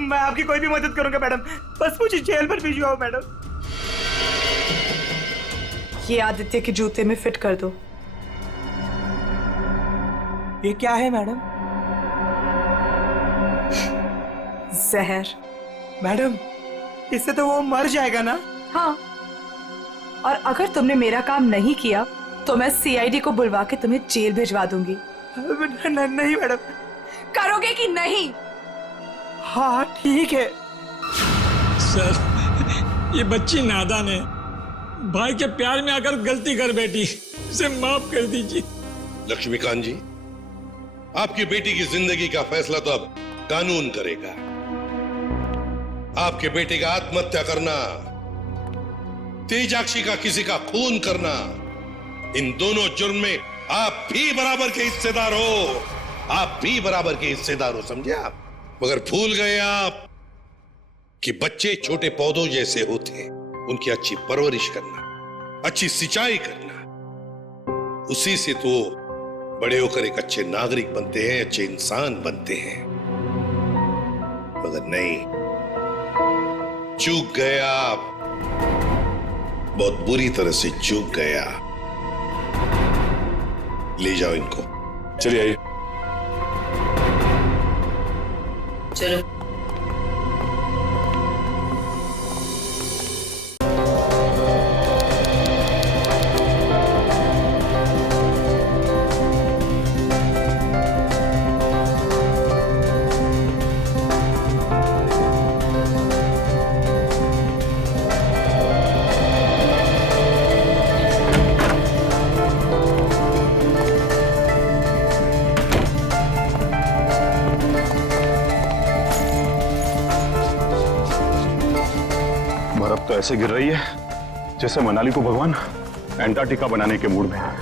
मैं आपकी कोई भी मदद करूंगा मैडम, बस मुझे जेल पर भिजवाओ मैडम। ये आदित्य के जूते में फिट कर दो। ये क्या है मैडम? जहर। मैडम, इससे तो वो मर जाएगा ना? हाँ, और अगर तुमने मेरा काम नहीं किया तो मैं सीआईडी को बुलवा के तुम्हें जेल भिजवा दूंगी। नहीं मैडम। करोगे कि नहीं? हाँ ठीक है। सर, ये बच्ची नादान है, भाई के प्यार में आकर गलती कर बैठी, इसे माफ कर दीजिए। लक्ष्मीकांत जी, आपकी बेटी की जिंदगी का फैसला तो अब कानून करेगा। आपके बेटे का आत्महत्या करना, तेजाक्षी का किसी का खून करना, इन दोनों जुर्म में आप भी बराबर के हिस्सेदार हो। आप भी बराबर के हिस्सेदार हो, समझे आप? मगर भूल गए आप कि बच्चे छोटे पौधों जैसे होते, उनकी अच्छी परवरिश करना, अच्छी सिंचाई करना, उसी से तो बड़े होकर एक अच्छे नागरिक बनते हैं, अच्छे इंसान बनते हैं। मगर नहीं, चूक गए आप, बहुत बुरी तरह से चूक गया। ले जाओ इनको। चलिए आइए। चलो। बर्फ तो ऐसे गिर रही है जैसे मनाली को भगवान एंटार्क्टिका बनाने के मूड में है।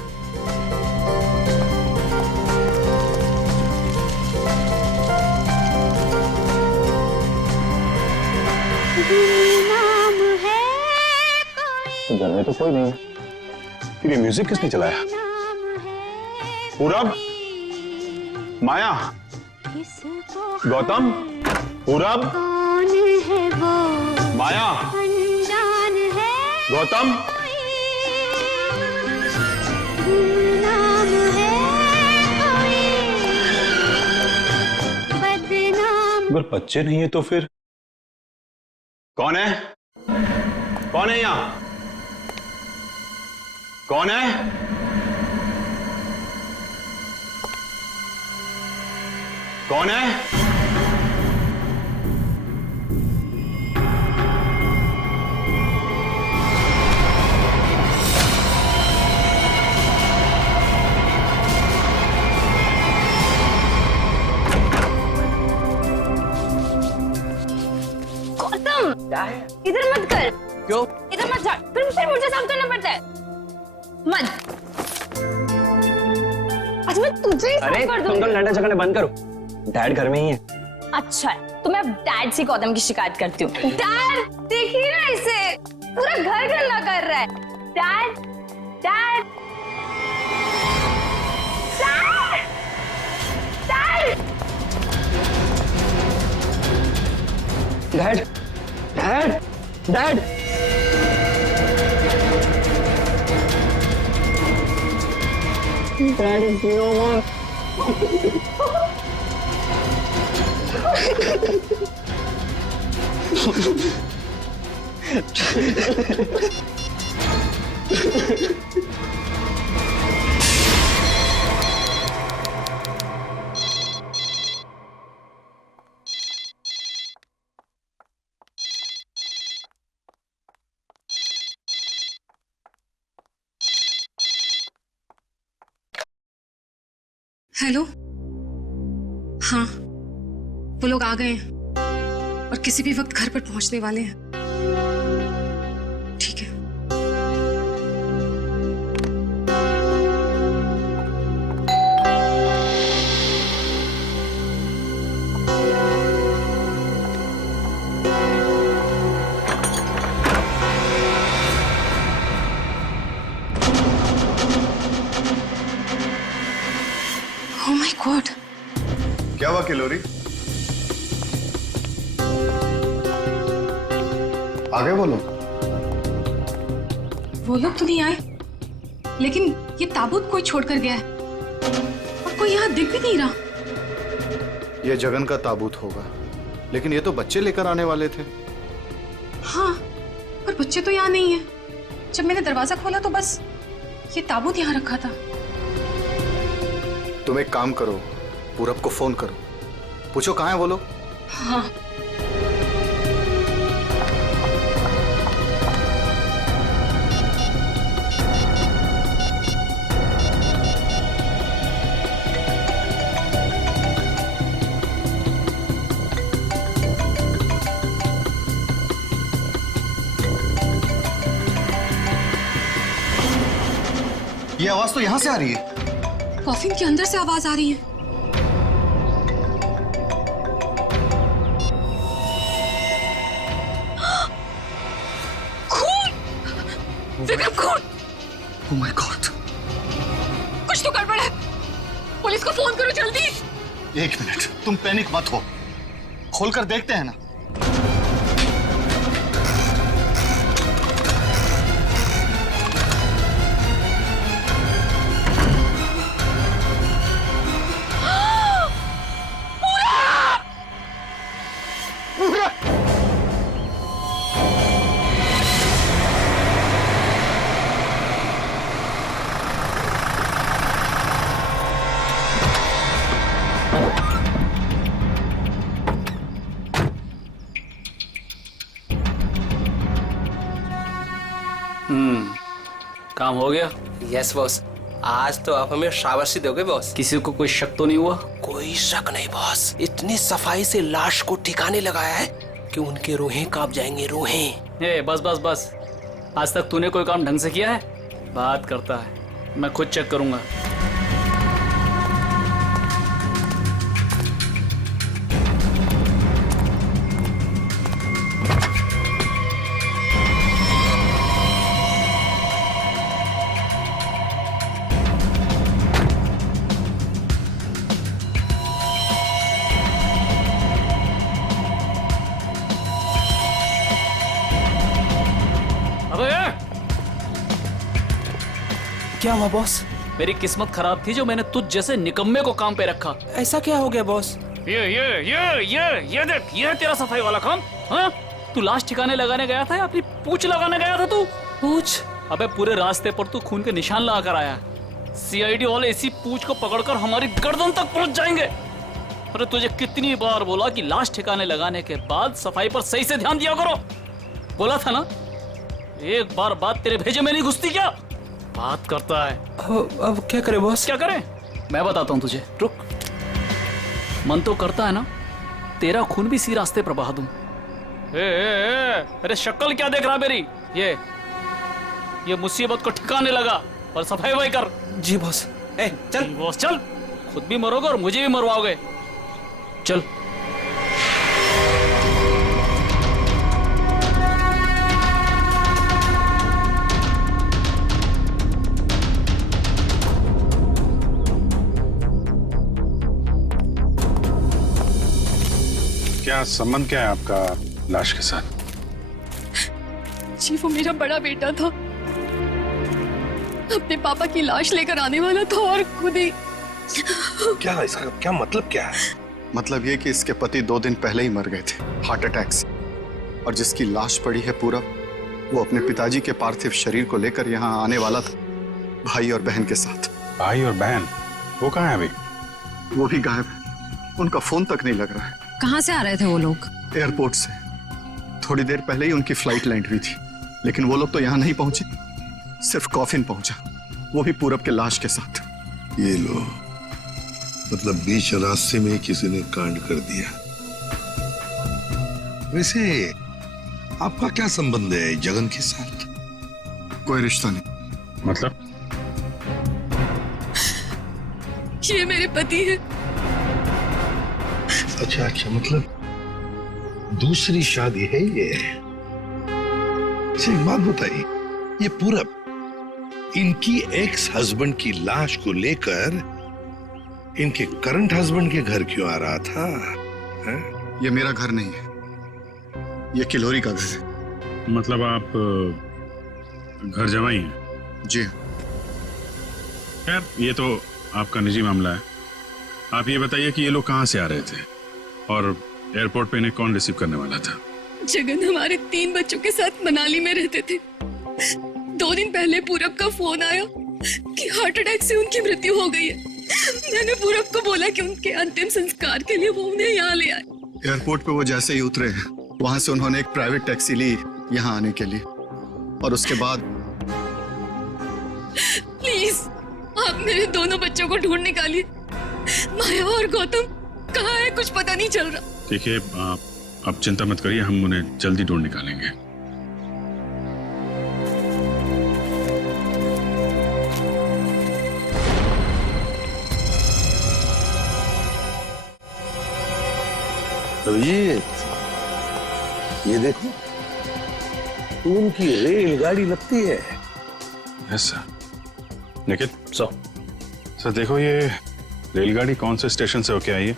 घर में तो कोई नहीं है, फिर ये म्यूजिक किसने चलाया? पूरब, माया, गौतम, पूरब, माया, गौतम, अगर बच्चे नहीं है तो फिर कौन है? कौन है यहां? कौन है? कौन है? इधर मत कर। क्यों? इधर मत जा, फिर मुझे साफ करना पड़ता है। मत। अच्छा मैं तुझे ही साफ कर दूंगी। तुम तो लड़ने झगड़ने बंद करो, डैड घर में ही है। अच्छा है, तो मैं डैड से गौतम की शिकायत करती हूँ। डैड देखिए ना इसे, पूरा घर गंदा कर रहा है। Dad, dad, dad, dad, dad, dad is no one. Hello, हाँ वो लोग आ गए हैं और किसी भी वक्त घर पर पहुंचने वाले हैं। ठीक है। किलोरी? आगे बोलो। वो लोग तो नहीं आए, लेकिन ये ताबूत कोई छोड़कर गया है और कोई यहाँ दिख भी नहीं रहा। ये जगन का ताबूत होगा, लेकिन ये तो बच्चे लेकर आने वाले थे। हाँ, पर बच्चे तो यहाँ नहीं है। जब मैंने दरवाजा खोला तो बस ये ताबूत यहाँ रखा था। तुम एक काम करो, पूरब को फोन करो, पूछो कहाँ है वो लोग। हाँ। ये आवाज तो यहाँ से आ रही है। कॉफिन के अंदर से आवाज आ रही है। खून! विक्रम, खून! Oh my God! कुछ तो गड़बड़ है। पुलिस को फोन करो जल्दी। 1 मिनट, तुम पैनिक मत हो, खोलकर देखते हैं ना। काम हो गया? यस बॉस, आज तो आप हमें शाबाशी दोगे बॉस। किसी को कोई शक तो नहीं हुआ? कोई शक नहीं बॉस, इतनी सफाई से लाश को ठिकाने लगाया है कि उनके रूहें कांप जाएंगे, रूहें। ए बस बस बस, आज तक तूने कोई काम ढंग से किया है? बात करता है, मैं खुद चेक करूंगा। क्या हुआ बॉस? मेरी किस्मत खराब थी जो मैंने तुझ जैसे निकम्मे को काम पे रखा। ऐसा क्या हो गया बॉस? ये देख, ये है तेरा सफाई वाला काम। हाँ, तू लाश ठिकाने लगाने गया था या अपनी पूंछ लगाने गया था तू? पूंछ? अबे पूरे रास्ते पर तू खून के निशान लगा कर आया। सीआईडी वाले इसी पूंछ को पकड़कर हमारी गर्दन तक पहुंच जाएंगे। अरे तुझे कितनी बार बोला कि लाश ठिकाने लगाने के बाद सफाई पर सही से ध्यान दिया करो। बोला था ना, एक बार बात तेरे भेजे में नहीं घुसती क्या? बात करता है। अब क्या करे बॉस? क्या करे? मैं बताता हूँ तुझे, रुक। मन तो करता है ना तेरा खून भी इसी रास्ते पर बहा दूं। अरे शक्ल क्या देख रहा मेरी? ये मुसीबत को ठिकाने लगा और सफाई वही कर। जी बॉस। चल बॉस, चल। खुद भी मरोगे और मुझे भी मरवाओगे। चल। क्या संबंध क्या है आपका लाश के साथ? जी वो मेरा बड़ा बेटा था, अपने पापा की लाश लेकर आने वाला था और खुद ही। क्या इसका क्या मतलब क्या है? मतलब ये कि इसके पति 2 दिन पहले ही मर गए थे हार्ट अटैक से, और जिसकी लाश पड़ी है पूरब, वो अपने पिताजी के पार्थिव शरीर को लेकर यहाँ आने वाला था, भाई और बहन के साथ। भाई और बहन वो कहाँ है अभी? वो भी गायब है, उनका फोन तक नहीं लग रहा है। कहाँ से आ रहे थे वो लोग? एयरपोर्ट से। थोड़ी देर पहले ही उनकी फ्लाइट लैंड हुई थी, लेकिन वो लोग तो यहाँ नहीं पहुंचे, सिर्फ कॉफिन पहुंचा, वो भी पूरब के लाश के साथ। ये लो, मतलब बीच रास्ते में किसी ने कांड कर दिया। वैसे आपका क्या संबंध है जगन के साथ? कोई रिश्ता नहीं। मतलब? ये मेरे पति है। अच्छा अच्छा, मतलब दूसरी शादी है ये? एक बात बताइए, ये पूरब इनकी एक्स हस्बैंड की लाश को लेकर इनके करंट हस्बैंड के घर क्यों आ रहा था? है? ये मेरा घर नहीं है, ये किलोरी का घर है। मतलब आप घर जमाई हैं? जी। खैर ये तो आपका निजी मामला है। आप ये बताइए कि ये लोग कहाँ से आ रहे थे और एयरपोर्ट पे इन्हें कौन रिसीव करने वाला था? जगन हमारे 3 बच्चों के साथ मनाली में रहते थे। 2 दिन पहले पूरब का फोन आया कि हार्ट अटैक से उनकी मृत्यु हो गई है। मैंने पूरब को बोला कि उनके अंतिम संस्कार के लिए वो उन्हें यहाँ ले आए। एयरपोर्ट पे वो जैसे ही उतरे, वहां से उन्होंने एक प्राइवेट टैक्सी ली यहाँ आने के लिए, और उसके बाद प्लीज आप मेरे दोनों बच्चों को ढूंढ निकालिए। माया और गौतम कहाँ है, कुछ पता नहीं चल रहा। देखिए आप चिंता मत करिए, हम उन्हें जल्दी ढूंढ निकालेंगे। अभिजीत, ये देखो, उनकी रेलगाड़ी लगती है। Yes sir. निखिल सर देखो, ये रेलगाड़ी कौन से स्टेशन से होके आई है?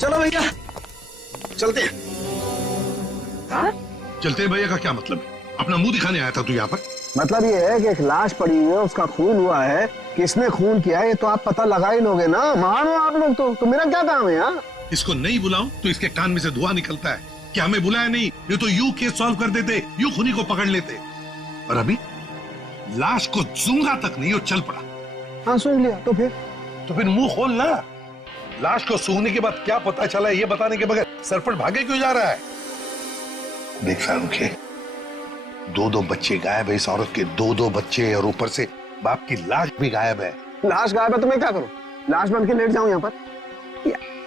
चलो भैया चलते हैं। चलते भैया का क्या मतलब है? अपना मुंह दिखाने आया था तू यहाँ पर? मतलब ये है कि एक लाश पड़ी हुई है, उसका खून हुआ है, किसने खून किया है ये तो आप पता लगा ही लोगे ना। महान हो आप लोग तो मेरा क्या काम है यार? इसको नहीं बुलाऊं तो इसके कान में से धुआं निकलता है कि हमें बुलाया नहीं, ये तो यूं केस सॉल्व कर देते, यूं खुनी को पकड़ लेते। और अभी लाश को सूंघा तक नहीं, वो चल पड़ा। हाँ सूंघ लिया तो फिर मुंह खोल ना। लाश को सूंघने के बाद क्या पता चला ये बताने के बगैर सरपट भागे क्यों जा रहा है? देख सारुखे, 2 बच्चे गायब है इस औरत के, 2 बच्चे, और ऊपर से बाप की लाश भी गायब है। लाश गायब है तो मैं क्या करूं? लाश बन के लेट जाऊं यहाँ पर?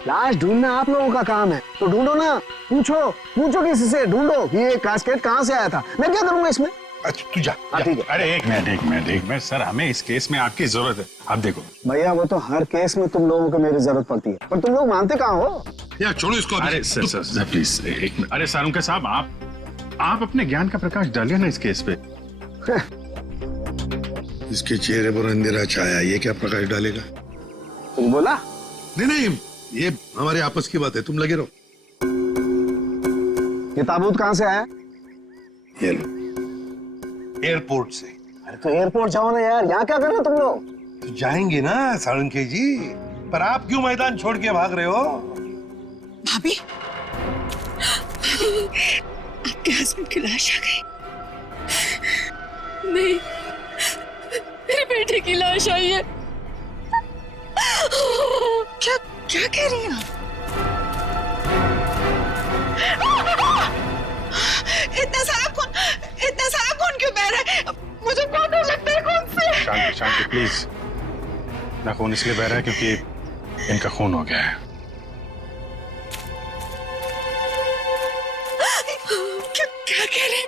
लाश ढूंढना आप लोगों का काम है, तो ढूंढो ना। पूछो किसी से, ढूंढो कि ये कास्केट कहाँ से आया था। मैं क्या करूंगा इसमें? अच्छा तू जा। ठीक है। अरे एक मिनट सर, हमें इस केस में आपकी जरूरत है। आप देखो भैया, वो तो हर केस में तुम लोगों को मेरी जरूरत पड़ती है, पर तुम लोग मानते कहाँ हो? यार छोड़ो इसको। अरे सर प्लीज एक मिनट। अरे सारुंके साहब, आप अपने ज्ञान का प्रकाश डालिए ना इस केस पे। इसके चेहरे पर अंधेरा छाया, ये क्या प्रकाश डालेगा? तुम बोला? नहीं, ये हमारे आपस की बात है, तुम लगे रहो। ये ताबूत कहाँ से आया? ये लो, एयरपोर्ट से। अरे तो एयरपोर्ट जाओ ना यार, यहाँ क्या कर रहे हो तुम लोग? तो जाएंगे ना सारुंके जी, पर आप क्यों मैदान छोड़ के भाग रहे हो? भाभी, आपके हस्बैंड की लाश आ गई। नहीं, मेरे बेटे की लाश आई है। क्या कह रही हैं आप? इतना सारा खून क्यों बह रहा है? मुझे बहुत डर लगता है खून से। शांति प्लीज। ना खून इसलिए बह रहा है क्योंकि इनका खून हो गया है। क्या कह रहे?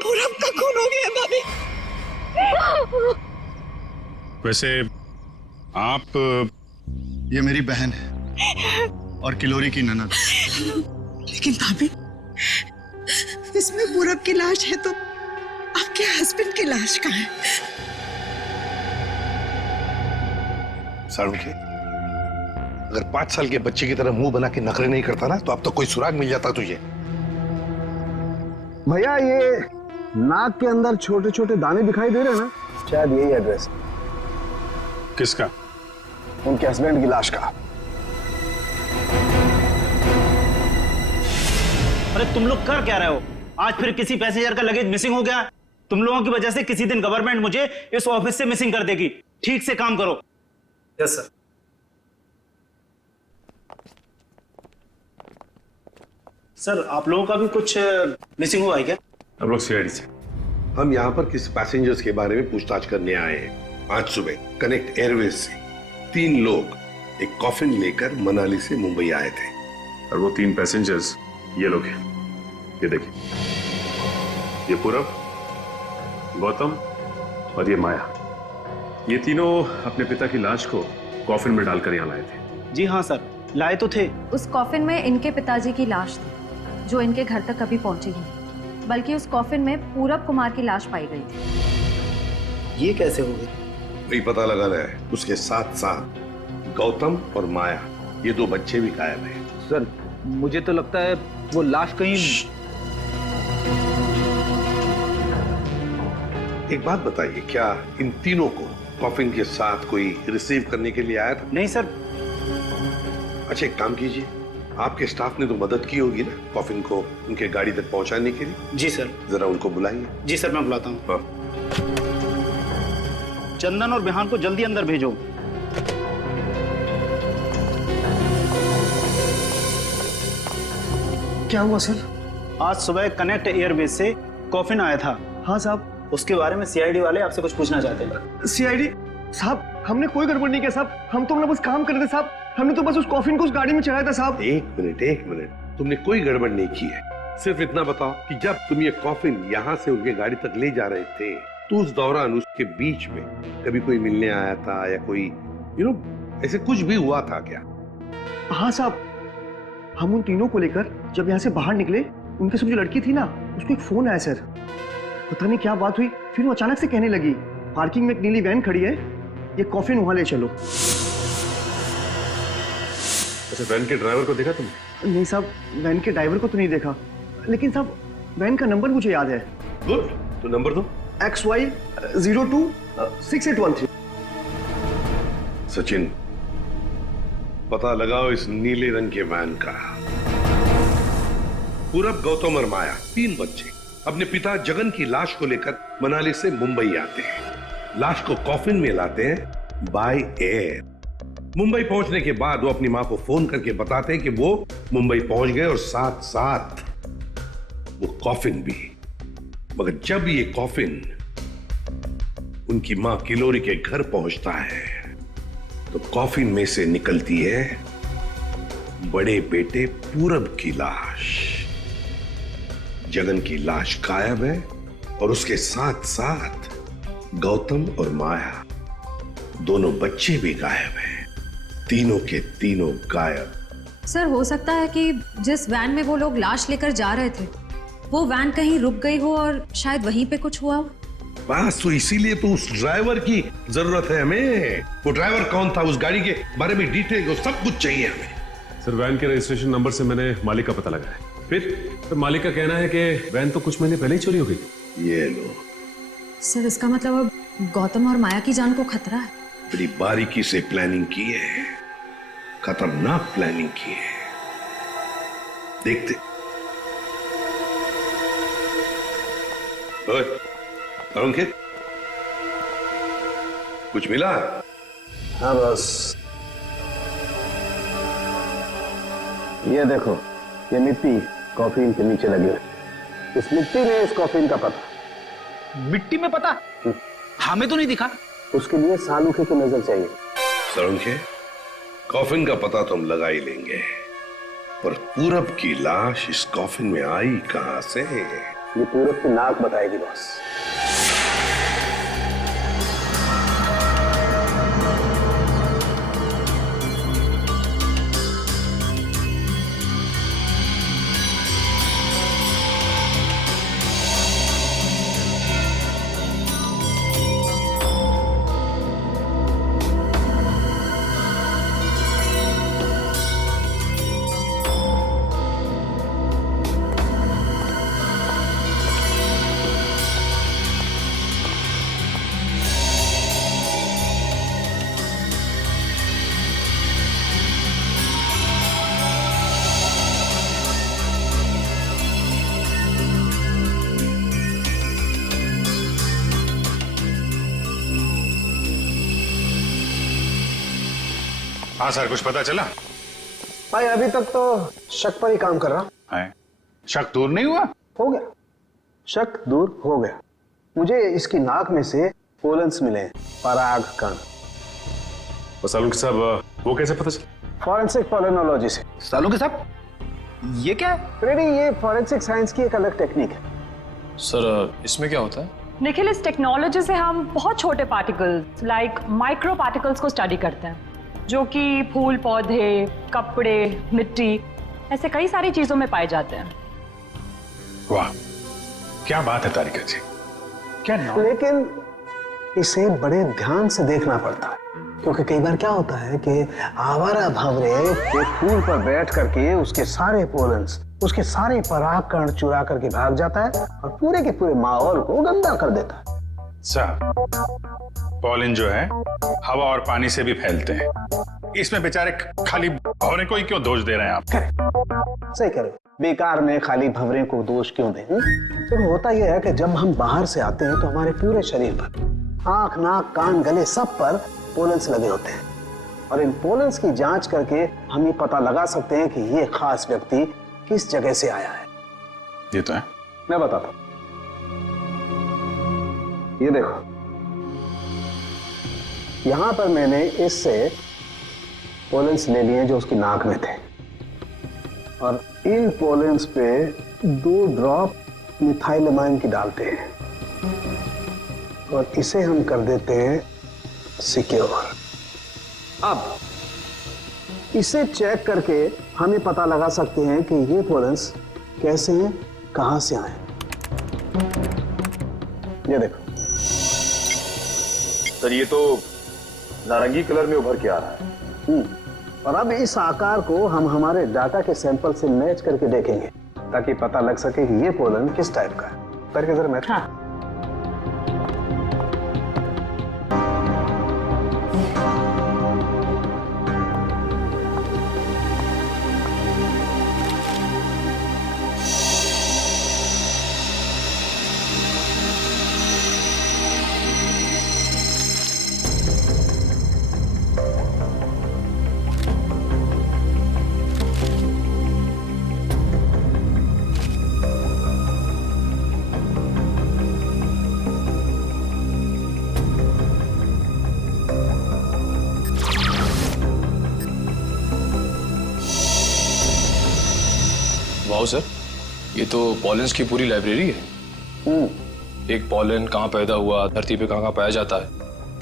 पूरब का खून हो गया भाभी। वैसे आप, ये मेरी बहन है और किलोरी की ननद। लेकिन भाभी, इसमें पूरब की लाश है तो आपके हस्बैंड की लाश कहाँ है? सारुखे, अगर 5 साल के बच्चे की तरह मुंह बना के नखरे नहीं करता ना, तो अब तो कोई सुराग मिल जाता तुझे। भैया, ये नाक के अंदर छोटे छोटे दाने दिखाई दे रहे हैं ना, शायद यही एड्रेस। किसका? उनके हस्बैंड की लाश का। अरे तुम लोग कर क्या रहे हो? आज फिर किसी पैसेंजर का लगेज मिसिंग हो गया। तुम लोगों की वजह से किसी दिन गवर्नमेंट मुझे इस ऑफिस से मिसिंग कर देगी। ठीक से काम करो। Yes sir. सर, आप लोगों का भी कुछ मिसिंग हुआ है क्या? हम लोग सीआईडी से। हम यहाँ पर किसी पैसेंजर्स के बारे में पूछताछ करने आए हैं। आज सुबह कनेक्ट एयरवेज से 3 लोग एक कॉफिन लेकर मनाली से मुंबई आए थे। और वो 3 पैसेंजर्स ये लोग हैं। ये देखिए, ये पूरब, गौतम और ये माया। ये तीनों अपने पिता की लाश को कॉफिन में डालकर यहाँ लाए थे। जी हाँ सर, लाए तो थे। उस कॉफिन में इनके पिताजी की लाश थी, जो इनके घर तक कभी पहुंची ही नहीं, बल्कि उस कॉफिन में पूरब कुमार की लाश पाई गई थी। ये कैसे हो गई? वही पता लगाना है। उसके साथ साथ गौतम और माया, ये दो बच्चे भी गायब हैं। सर मुझे तो लगता है वो लाश कहीं। एक बात बताइए, क्या इन तीनों को कॉफिन के साथ कोई रिसीव करने के लिए आया था? नहीं सर। अच्छा एक काम कीजिए, आपके स्टाफ ने तो मदद की होगी ना कॉफिन को उनके गाड़ी तक पहुंचाने के लिए? जी सर। जरा उनको बुलाइए। जी सर मैं बुलाता हूँ। हाँ। चंदन और बिहान को जल्दी अंदर भेजो। क्या हुआ सर? आज सुबह कनेक्ट एयरबेस से कॉफिन आया था। हाँ साहब। उसके बारे में सीआईडी वाले आपसे कुछ पूछना चाहते हैं। सीआईडी साहब, हमने कोई गड़बड़ नहीं किया साहब, हम तो बस काम कर रहे थे साहब, हमने तो बस उस कॉफिन को उस गाड़ी में चढ़ाया था साहब। एक मिनट, तुमने कोई गड़बड़ नहीं की है। सिर्फ इतना बताओ कि जब तुम ये कॉफिन यहाँ से उनके गाड़ी तक ले जा रहे थे तो उस दौरान उसके बीच में कभी कोई मिलने आया था या कोई ऐसे कुछ भी हुआ था क्या? हाँ साहब, हम उन तीनों को लेकर जब यहाँ से बाहर निकले, उनके साथ जो लड़की थी ना, उसको एक फोन आया सर। पता नहीं क्या बात हुई, फिर वो अचानक से कहने लगी पार्किंग में एक नीली वैन खड़ी है, ये कॉफिन वहां ले चलो। अच्छा वैन के ड्राइवर को देखा तुमने? नहीं साहब, वैन के ड्राइवर को तो नहीं देखा, लेकिन साहब वैन का नंबर मुझे याद है। गुड, तो नंबर दो। XY026813। सचिन, पता लगाओ इस नीले रंग के वैन का। पूरब, गौतम और माया, 3 बच्चे अपने पिता जगन की लाश को लेकर मनाली से मुंबई आते हैं। लाश को कॉफिन में लाते हैं बाय एयर। मुंबई पहुंचने के बाद वो अपनी मां को फोन करके बताते हैं कि वो मुंबई पहुंच गए और साथ साथ वो कॉफिन भी। मगर जब ये कॉफिन उनकी मां किलोरी के घर पहुंचता है तो कॉफिन में से निकलती है बड़े बेटे पूरब की लाश। जगन की लाश गायब है और उसके साथ साथ गौतम और माया, दोनों बच्चे भी गायब हैं। तीनों के तीनों गायब। सर हो सकता है कि जिस वैन में वो लोग लाश लेकर जा रहे थे वो वैन कहीं रुक गई हो और शायद वहीं पे कुछ हुआ हो। बस तो इसीलिए तो उस ड्राइवर की जरूरत है हमें। वो ड्राइवर कौन था, उस गाड़ी के बारे में डिटेल सब कुछ चाहिए हमें। सर वैन के रजिस्ट्रेशन नंबर से मैंने मालिक का पता लगाया। फिर मालिक का कहना है कि वैन तो कुछ महीने पहले ही चोरी हो गई। ये लो सर इसका मतलब अब गौतम और माया की जान को खतरा है। बड़ी बारीकी से प्लानिंग की है, खतरनाक प्लानिंग की है। देखते। अंकित, कुछ मिला? हाँ बस ये देखो, ये मिट्टी कॉफिन के नीचे लगी है। इस मिट्टी में इस कॉफिन का पता। मिट्टी में पता? हमें तो नहीं दिखा। उसके लिए सालूखे की नजर चाहिए। सरुखे, कॉफिन का पता तो हम लगा ही लेंगे, पर पूरब की लाश इस कॉफिन में आई कहां से? ये पूरब की नाक बताएगी बॉस। हाँ सर, कुछ पता चला? भाई अभी तक तो शक पर ही काम कर रहा है। शक दूर नहीं हुआ? हो गया, शक दूर हो गया। मुझे इसकी नाक में से पोलन्स मिले, पराग कण। सालुंके साहब, वो कैसे पता चला? फॉरेंसिक पोलिनोलॉजी से। सालुंके साहब, ये क्या है? रेडी, ये फॉरेंसिक साइंस की एक अलग टेक्निक है। सर इसमें क्या होता है? निखिल, इस टेक्नोलॉजी से हम बहुत छोटे पार्टिकल्स लाइक माइक्रो पार्टिकल्स को स्टडी करते हैं, जो कि फूल, पौधे, कपड़े, मिट्टी, ऐसे कई सारी चीजों में पाए जाते हैं। वाह, क्या बात है तारिका जी, क्या नाम? इसे बड़े ध्यान से देखना पड़ता है, क्योंकि कई बार क्या होता है कि आवारा भंवरे के फूल पर बैठ करके उसके सारे पोलन्स, उसके सारे परागकण चुरा करके भाग जाता है और पूरे के पूरे माहौल को गंदा कर देता है। सर, पॉलन जो है हवा और पानी से भी फैलते हैं। इसमें बेचारे खाली भंवरे को ही क्यों दोष दे रहे हैं आप? सही कह रहे हो, बेकार में खाली भंवरे को दोष क्यों दें? तो होता यह है कि जब हम बाहर से आते हैं तो हमारे पूरे शरीर पर, आंख, नाक, कान, गले सब पर पोलन्स लगे होते हैं और इन पोलन्स की जांच करके हम ये पता लगा सकते हैं कि ये खास व्यक्ति किस जगह से आया है। ये तो है। मैं बताता हूं, ये देखो, यहां पर मैंने इससे पोलन्स ले लिए जो उसकी नाक में थे और इन पोलन्स पे 2 ड्रॉप मिथाइलमाइन की डालते हैं और इसे हम कर देते हैं सिक्योर। अब इसे चेक करके हमें पता लगा सकते हैं कि ये पोलन्स कैसे हैं, कहां से आए। ये देखो सर, ये तो नारंगी कलर में उभर के आ रहा है। और अब इस आकार को हम हमारे डाटा के सैंपल से मैच करके देखेंगे ताकि पता लग सके कि ये पोलन किस टाइप का है। करके जरा मैच। हाँ। वाओ सर, ये तो पॉलेंस की पूरी लाइब्रेरी है। एक पॉलन कहाँ पैदा हुआ, धरती पे कहाँ पाया जाता है,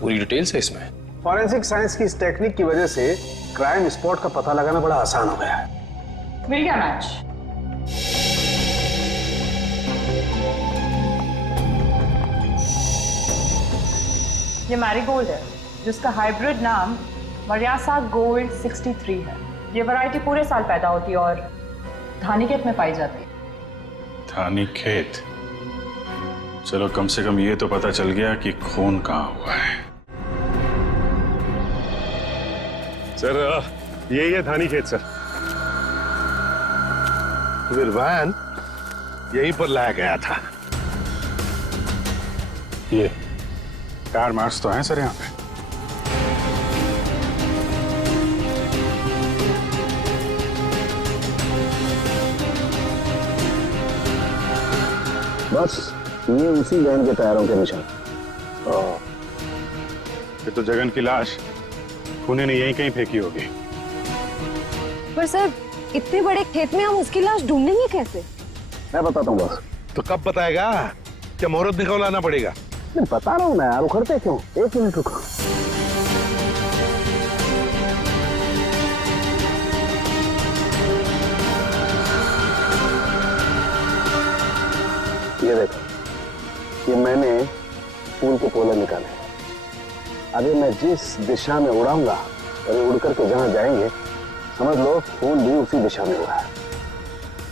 पूरी डिटेल्स है इसमें। फॉरेंसिक साइंस की इस टेक्निक की वजह से क्राइम स्पॉट का पता लगाना बड़ा आसान हो गया है। मिल गया मैच। ये मैरीगोल्ड है जिसका हाइब्रिड नाम मरियासा गोल्ड 63 है। ये वैरायटी पूरे साल पैदा होती है और धानीखेत में पाई जाती है। धानीखेत? चलो कम से कम ये तो पता चल गया कि खून कहाँ हुआ है। सर, यही है धानीखेत सर। फिर वैन यहीं पर लाया गया था। ये कार मार्क्स तो हैं सर यहाँ पे। बस ये उसी वैन के टायरों के निशान। ये तो जगन की लाश खूने ने यहीं कहीं फेंकी होगी। पर सर, इतने बड़े खेत में हम उसकी लाश ढूंढेंगे कैसे? मैं बताता हूँ बस। तो कब बताएगा? क्या मुहूर्त निकल आना पड़ेगा? मैं बता रहा हूँ ना यार, उखड़ते क्यों? 1 मिनट रुको। ये देखो, ये मैंने फूल के पोले निकाले। अभी मैं जिस दिशा में उड़ाऊंगा और ये उड़ करके जहां जाएंगे, समझ लो फूल भी उसी दिशा में उड़ा है।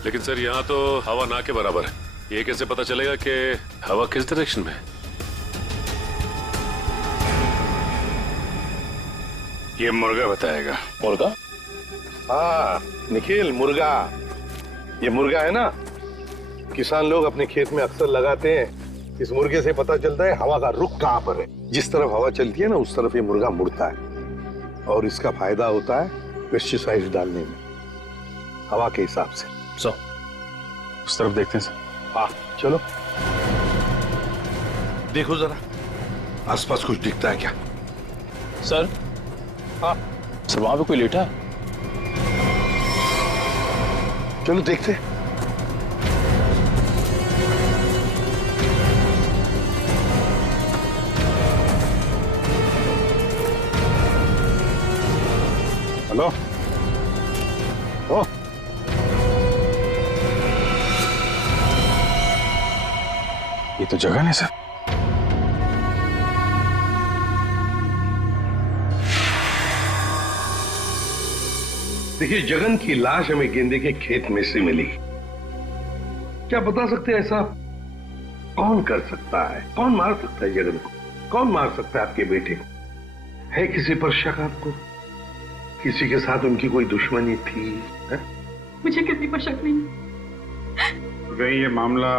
लेकिन सर, यहाँ तो हवा ना के बराबर है। ये कैसे पता चलेगा कि हवा किस डायरेक्शन में है? ये मुर्गा बताएगा। मुर्गा? हाँ निखिल, मुर्गा। ये मुर्गा है ना, किसान लोग अपने खेत में अक्सर लगाते हैं। इस मुर्गे से पता चलता है हवा का रुख कहाँ पर है। जिस तरफ हवा चलती है ना, उस तरफ ये मुर्गा मुड़ता है और इसका फायदा होता है पेस्टिसाइड डालने में, हवा के हिसाब से। सो उस तरफ देखते हैं सर। हाँ चलो, देखो जरा आसपास कुछ दिखता है क्या? सर, हाँ सर, वहां पे कोई लेटा है। चलो देखते हैं। हेलो, ओ, ये तो जगन है सर। देखिए, जगन की लाश हमें गेंदे के खेत में से मिली। क्या बता सकते हैं ऐसा कौन कर सकता है? कौन मार सकता है जगन को? कौन मार सकता है आपके बेटे को? है किसी पर शक आपको? किसी के साथ उनकी कोई दुश्मनी थी? है? मुझे किसी पर शक नहीं। कहीं ये मामला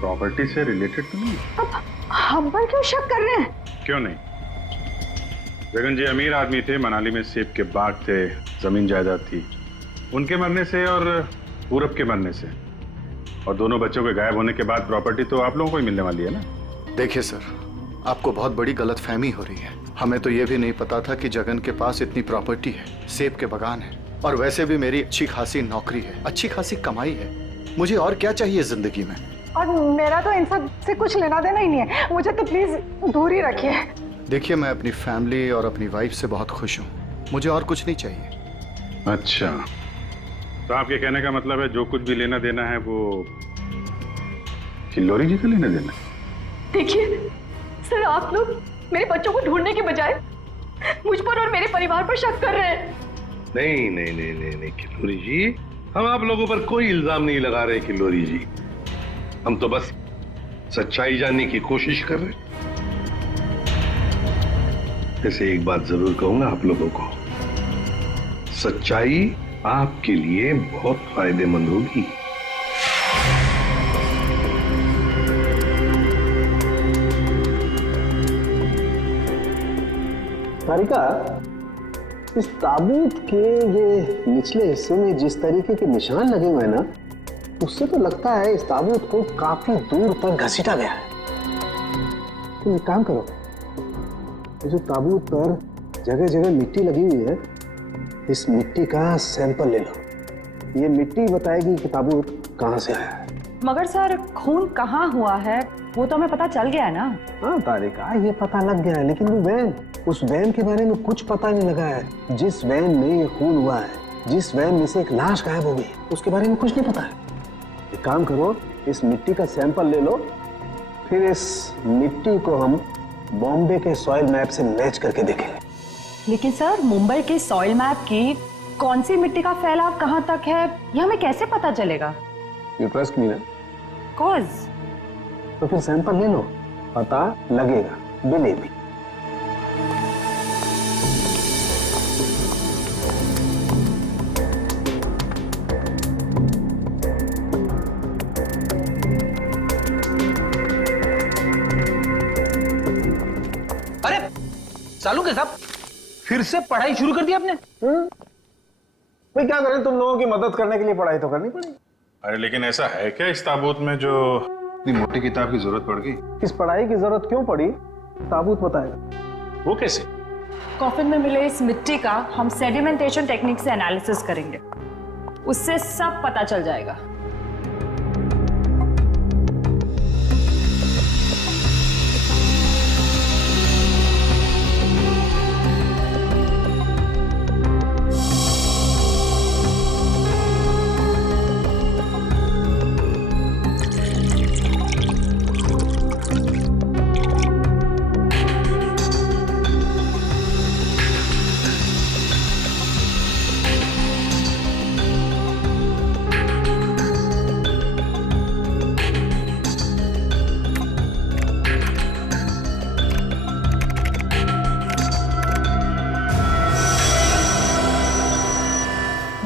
प्रॉपर्टी से रिलेटेड तो नहीं? अब हम पर क्यों शक कर रहे हैं? क्यों नहीं? जगन जी अमीर आदमी थे, मनाली में सेब के बाग थे, जमीन जायदाद थी। उनके मरने से और पूरब के मरने से और दोनों बच्चों के गायब होने के बाद प्रॉपर्टी तो आप लोगों को ही मिलने वाली है ना। देखिए सर, आपको बहुत बड़ी गलतफहमी हो रही है। हमें तो ये भी नहीं पता था कि जगन के पास इतनी प्रॉपर्टी है, सेब के बागान है, और वैसे भी मेरी अच्छी खासी नौकरी है, अच्छी खासी कमाई है। मुझे और क्या चाहिए जिंदगी में? और मेरा तो इन सब से कुछ लेना देना ही नहीं है। मुझे तो प्लीज दूर ही रखिए। देखिए, मैं अपनी फैमिली और अपनी वाइफ से बहुत खुश हूँ। मुझे और कुछ नहीं चाहिए। अच्छा, तो आपके कहने का मतलब है जो कुछ भी लेना देना है वो किल्लोरी जी का लेना देना? देखिए सर, आप लोग मेरे बच्चों को ढूंढने के बजाय मुझ पर और मेरे परिवार पर शक कर रहे हैं। नहीं नहीं नहीं नहीं नहीं किल्लोरी जी, हम आप लोगों पर कोई इल्जाम नहीं लगा रहे किल्लोरी जी। हम तो बस सच्चाई जानने की कोशिश कर रहे हैं। वैसे एक बात जरूर कहूंगा आप लोगों को, सच्चाई आपके लिए बहुत फायदेमंद होगी। तारिका, इस ताबूत के ये निचले हिस्से में जिस तरीके के निशान लगे हुए हैं ना, उससे तो लगता है इस ताबूत को काफी दूर तक घसीटा गया है। तुम एक काम करो, ये जो ताबूत पर जगह जगह मिट्टी लगी हुई है, इस मिट्टी का सैंपल ले लो। ये मिट्टी बताएगी कि ताबूत कहाँ से आया है। मगर सर, खून कहाँ हुआ है वो तो हमें पता चल गया है ना। हाँ तारिका, ये पता लग गया है, लेकिन वो वैन, उस वैन के बारे में कुछ पता नहीं लगा है। जिस वैन में ये खून हुआ है, जिस वैन में से एक लाश गायब हो गई, उसके बारे में कुछ नहीं पता है। एक काम करो, इस मिट्टी का सैंपल ले लो, फिर इस मिट्टी को हम बॉम्बे के सॉइल मैप से मैच करके देखेंगे। लेकिन सर, मुंबई के सॉइल मैप की कौन सी मिट्टी का फैलाव कहाँ तक है ये हमें कैसे पता चलेगा? यू ट्रस्ट मी ना? कॉज तो फिर सैंपल ले लो, पता लगेगा। Believe me. अरे सालू के साहब, फिर से पढ़ाई शुरू कर दी आपने? भाई क्या करें, तुम लोगों की मदद करने के लिए पढ़ाई तो करनी पड़ेगी। अरे लेकिन ऐसा है क्या इस ताबूत में जो इतनी मोटी किताब की जरूरत पड़ गई? इस पढ़ाई की जरूरत क्यों पड़ी, ताबूत बताएगा। वो कैसे? कॉफिन में मिले इस मिट्टी का हम सेडिमेंटेशन टेक्निक से एनालिसिस करेंगे, उससे सब पता चल जाएगा।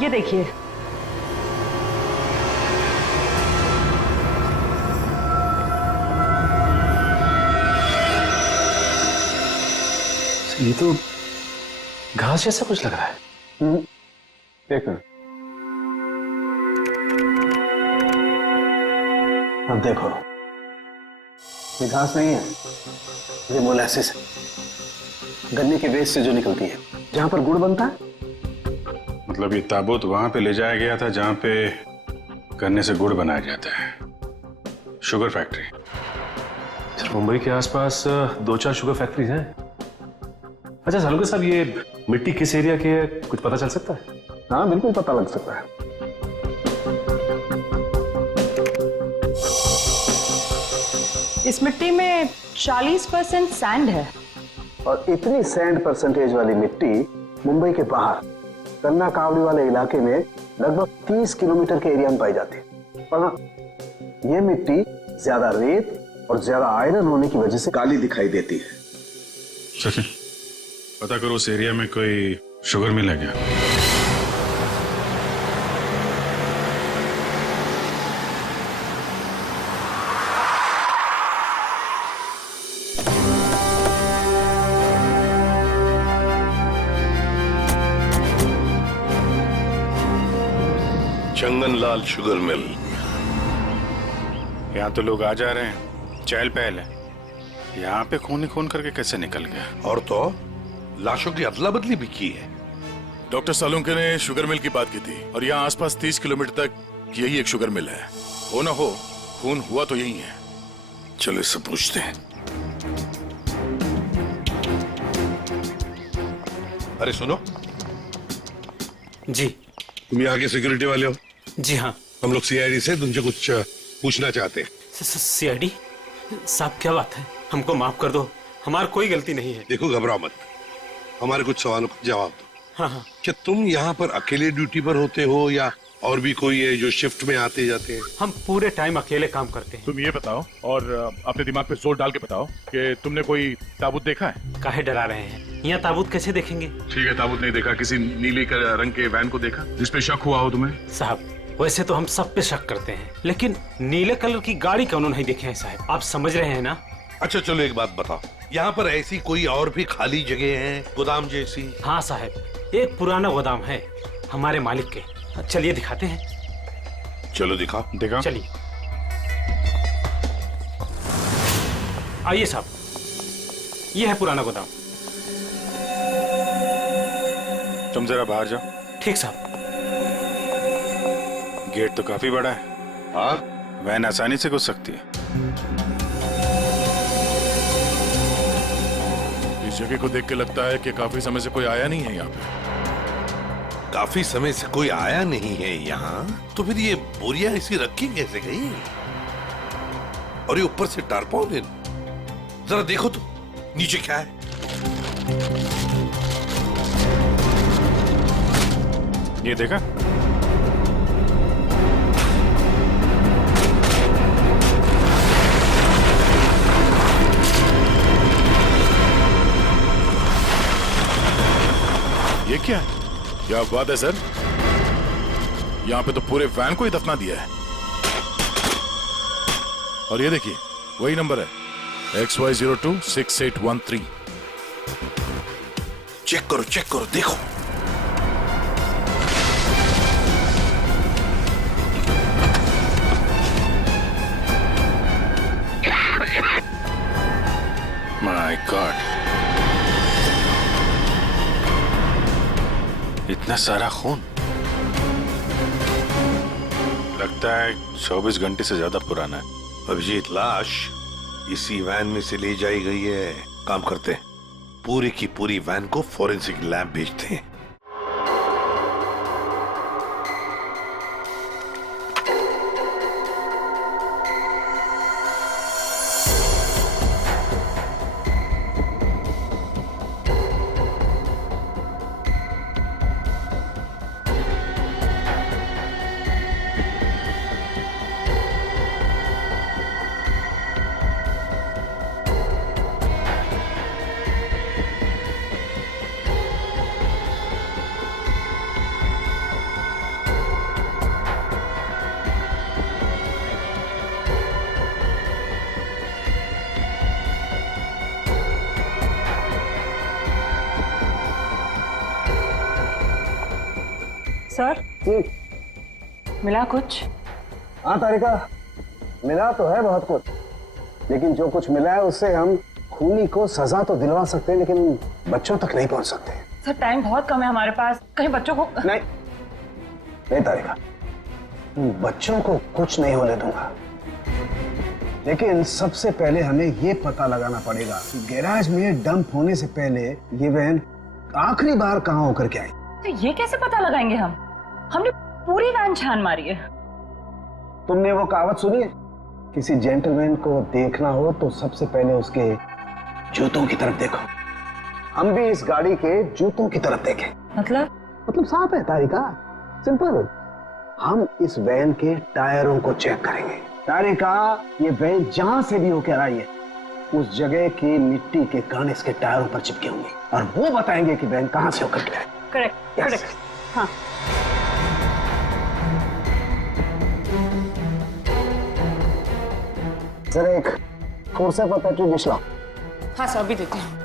ये देखिए, ये तो घास जैसा कुछ लग रहा है। देखो, अब देखो, ये घास नहीं है, ये मोलासिस है, गन्ने के वेस्ट से जो निकलती है, जहां पर गुड़ बनता है। मतलब ये ताबूत वहां पे ले जाया गया था जहां पे गन्ने से गुड़ बनाया जाता है, शुगर फैक्ट्री। सर, मुंबई के आसपास 2-4 शुगर फैक्ट्रीज हैं। अच्छा सालुके साहब, ये मिट्टी किस एरिया की है, कुछ पता चल सकता है? हाँ बिल्कुल पता लग सकता है। इस मिट्टी में 40% सैंड है। और इतनी सैंड परसेंटेज वाली मिट्टी मुंबई के बाहर कन्ना कावड़ी वाले इलाके में लगभग 30 किलोमीटर के एरिया में पाई जाती है। पर हाँ, ये मिट्टी ज्यादा रेत और ज्यादा आयरन होने की वजह से काली दिखाई देती है। सचिन, पता करो उस एरिया में कोई शुगर मिल है क्या? चंगनलाल शुगर मिल। यहाँ तो लोग आ जा रहे हैं, चहल पहल है। यहाँ पे खून ही खून करके कैसे निकल गया? और तो लाशों की अदला बदली भी की है। डॉक्टर सालुंके ने शुगर मिल की बात की थी और यहाँ आसपास 30 किलोमीटर तक यही एक शुगर मिल है। हो ना हो, खून हुआ तो यही है। चलो इससे पूछते हैं। अरे सुनो जी। तुम यहाँ के सिक्योरिटी वाले हो? जी हाँ। हम लोग सीआईडी से तुमसे कुछ पूछना चाहते हैं। सीआईडी साहब, क्या बात है? हमको माफ कर दो, हमारी कोई गलती नहीं है। देखो घबराओ मत, हमारे कुछ सवालों का जवाब दो। हाँ हाँ। क्या तुम यहाँ पर अकेले ड्यूटी पर होते हो या और भी कोई है जो शिफ्ट में आते जाते हैं? हम पूरे टाइम अकेले काम करते हैं। तुम ये बताओ और अपने दिमाग पे जोर डाल के बताओ कि तुमने कोई ताबूत देखा है? काहे डरा रहे हैं? यहाँ ताबूत कैसे देखेंगे? ठीक है, ताबूत नहीं देखा, किसी नीली रंग के वैन को देखा जिसपे शक हुआ हो तुम्हें? साहब, वैसे तो हम सब पे शक करते हैं, लेकिन नीले कलर की गाड़ी क्यों नहीं देखे हैं साहब? आप समझ रहे हैं ना? अच्छा चलो एक बात बताओ, यहाँ पर ऐसी कोई और भी खाली जगह है गोदाम जैसी? हाँ साहब, एक पुराना गोदाम है हमारे मालिक के। चलिए दिखाते हैं। चलो दिखाओ। दिखाओ। चलिए आइए साहब, ये है पुराना गोदाम। तुम जरा बाहर जाओ। ठीक साहब। गेट तो काफी बड़ा है। हाँ, वैन आसानी से घुस सकती है। इस जगह को देख के लगता है कि काफी समय से कोई आया नहीं है यहाँ पे। काफी समय से कोई आया नहीं है यहाँ, तो फिर ये बोरियां ऐसी रखी कैसे गई? और ये ऊपर से टारपॉलिन, जरा देखो तो नीचे क्या है। ये देखा? ये क्या है? क्या बात है सर, यहाँ पे तो पूरे वैन को ही दफना दिया है। और ये देखिए, वही नंबर है XY026813। चेक करो देखो। माय गॉड, इतना सारा खून। लगता है 24 घंटे से ज्यादा पुराना है। अभिजीत, लाश इसी वैन में से ले जाई गई है। काम करते हैं, पूरी की पूरी वैन को फॉरेंसिक लैब भेजते हैं। सर, मिला कुछ? हाँ तारिका, मिला तो है बहुत कुछ, लेकिन जो कुछ मिला है उससे हम खूनी को सजा तो दिलवा सकते हैं, लेकिन उन बच्चों तक नहीं पहुंच सकते। सर, टाइम बहुत कम है हमारे पास, कहीं बच्चों को नहीं तारिका, उन बच्चों को कुछ नहीं होने दूंगा, लेकिन सबसे पहले हमें ये पता लगाना पड़ेगा कि गैराज में डंप होने से पहले ये वैन आखिरी बार कहाँ होकर के आई। तो ये कैसे पता लगाएंगे हम? हमने पूरी वैन छान मारी है। तुमने वो कहावत सुनी है, किसी जेंटलमैन को देखना हो तो सबसे पहले उसके जूतों की तरफ देखो। हम भी इस गाड़ी के जूतों की तरफ देखें। मतलब मतलब साफ है तारिका, सिंपल। हम इस वैन के टायरों को चेक करेंगे। तारिका, ये वैन जहां से भी होकर आई है उस जगह की मिट्टी के कण इसके टायरों पर चिपके होंगे और वो बताएंगे कि वैन कहां से होकर के आई। Correct correct. हाँ सर, एक फोर्सा पर पेट्रोल डिश लाओ। हाँ सर, अभी देती हूँ।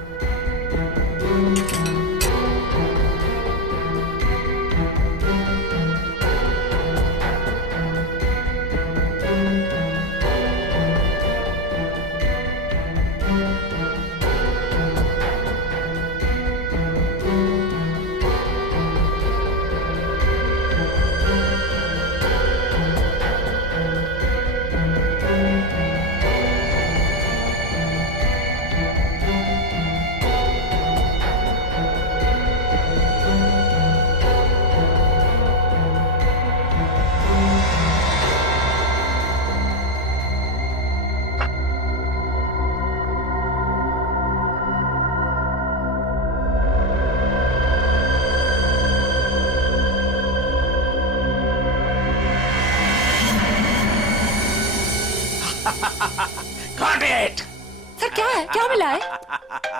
सर क्या है, क्या मिला है?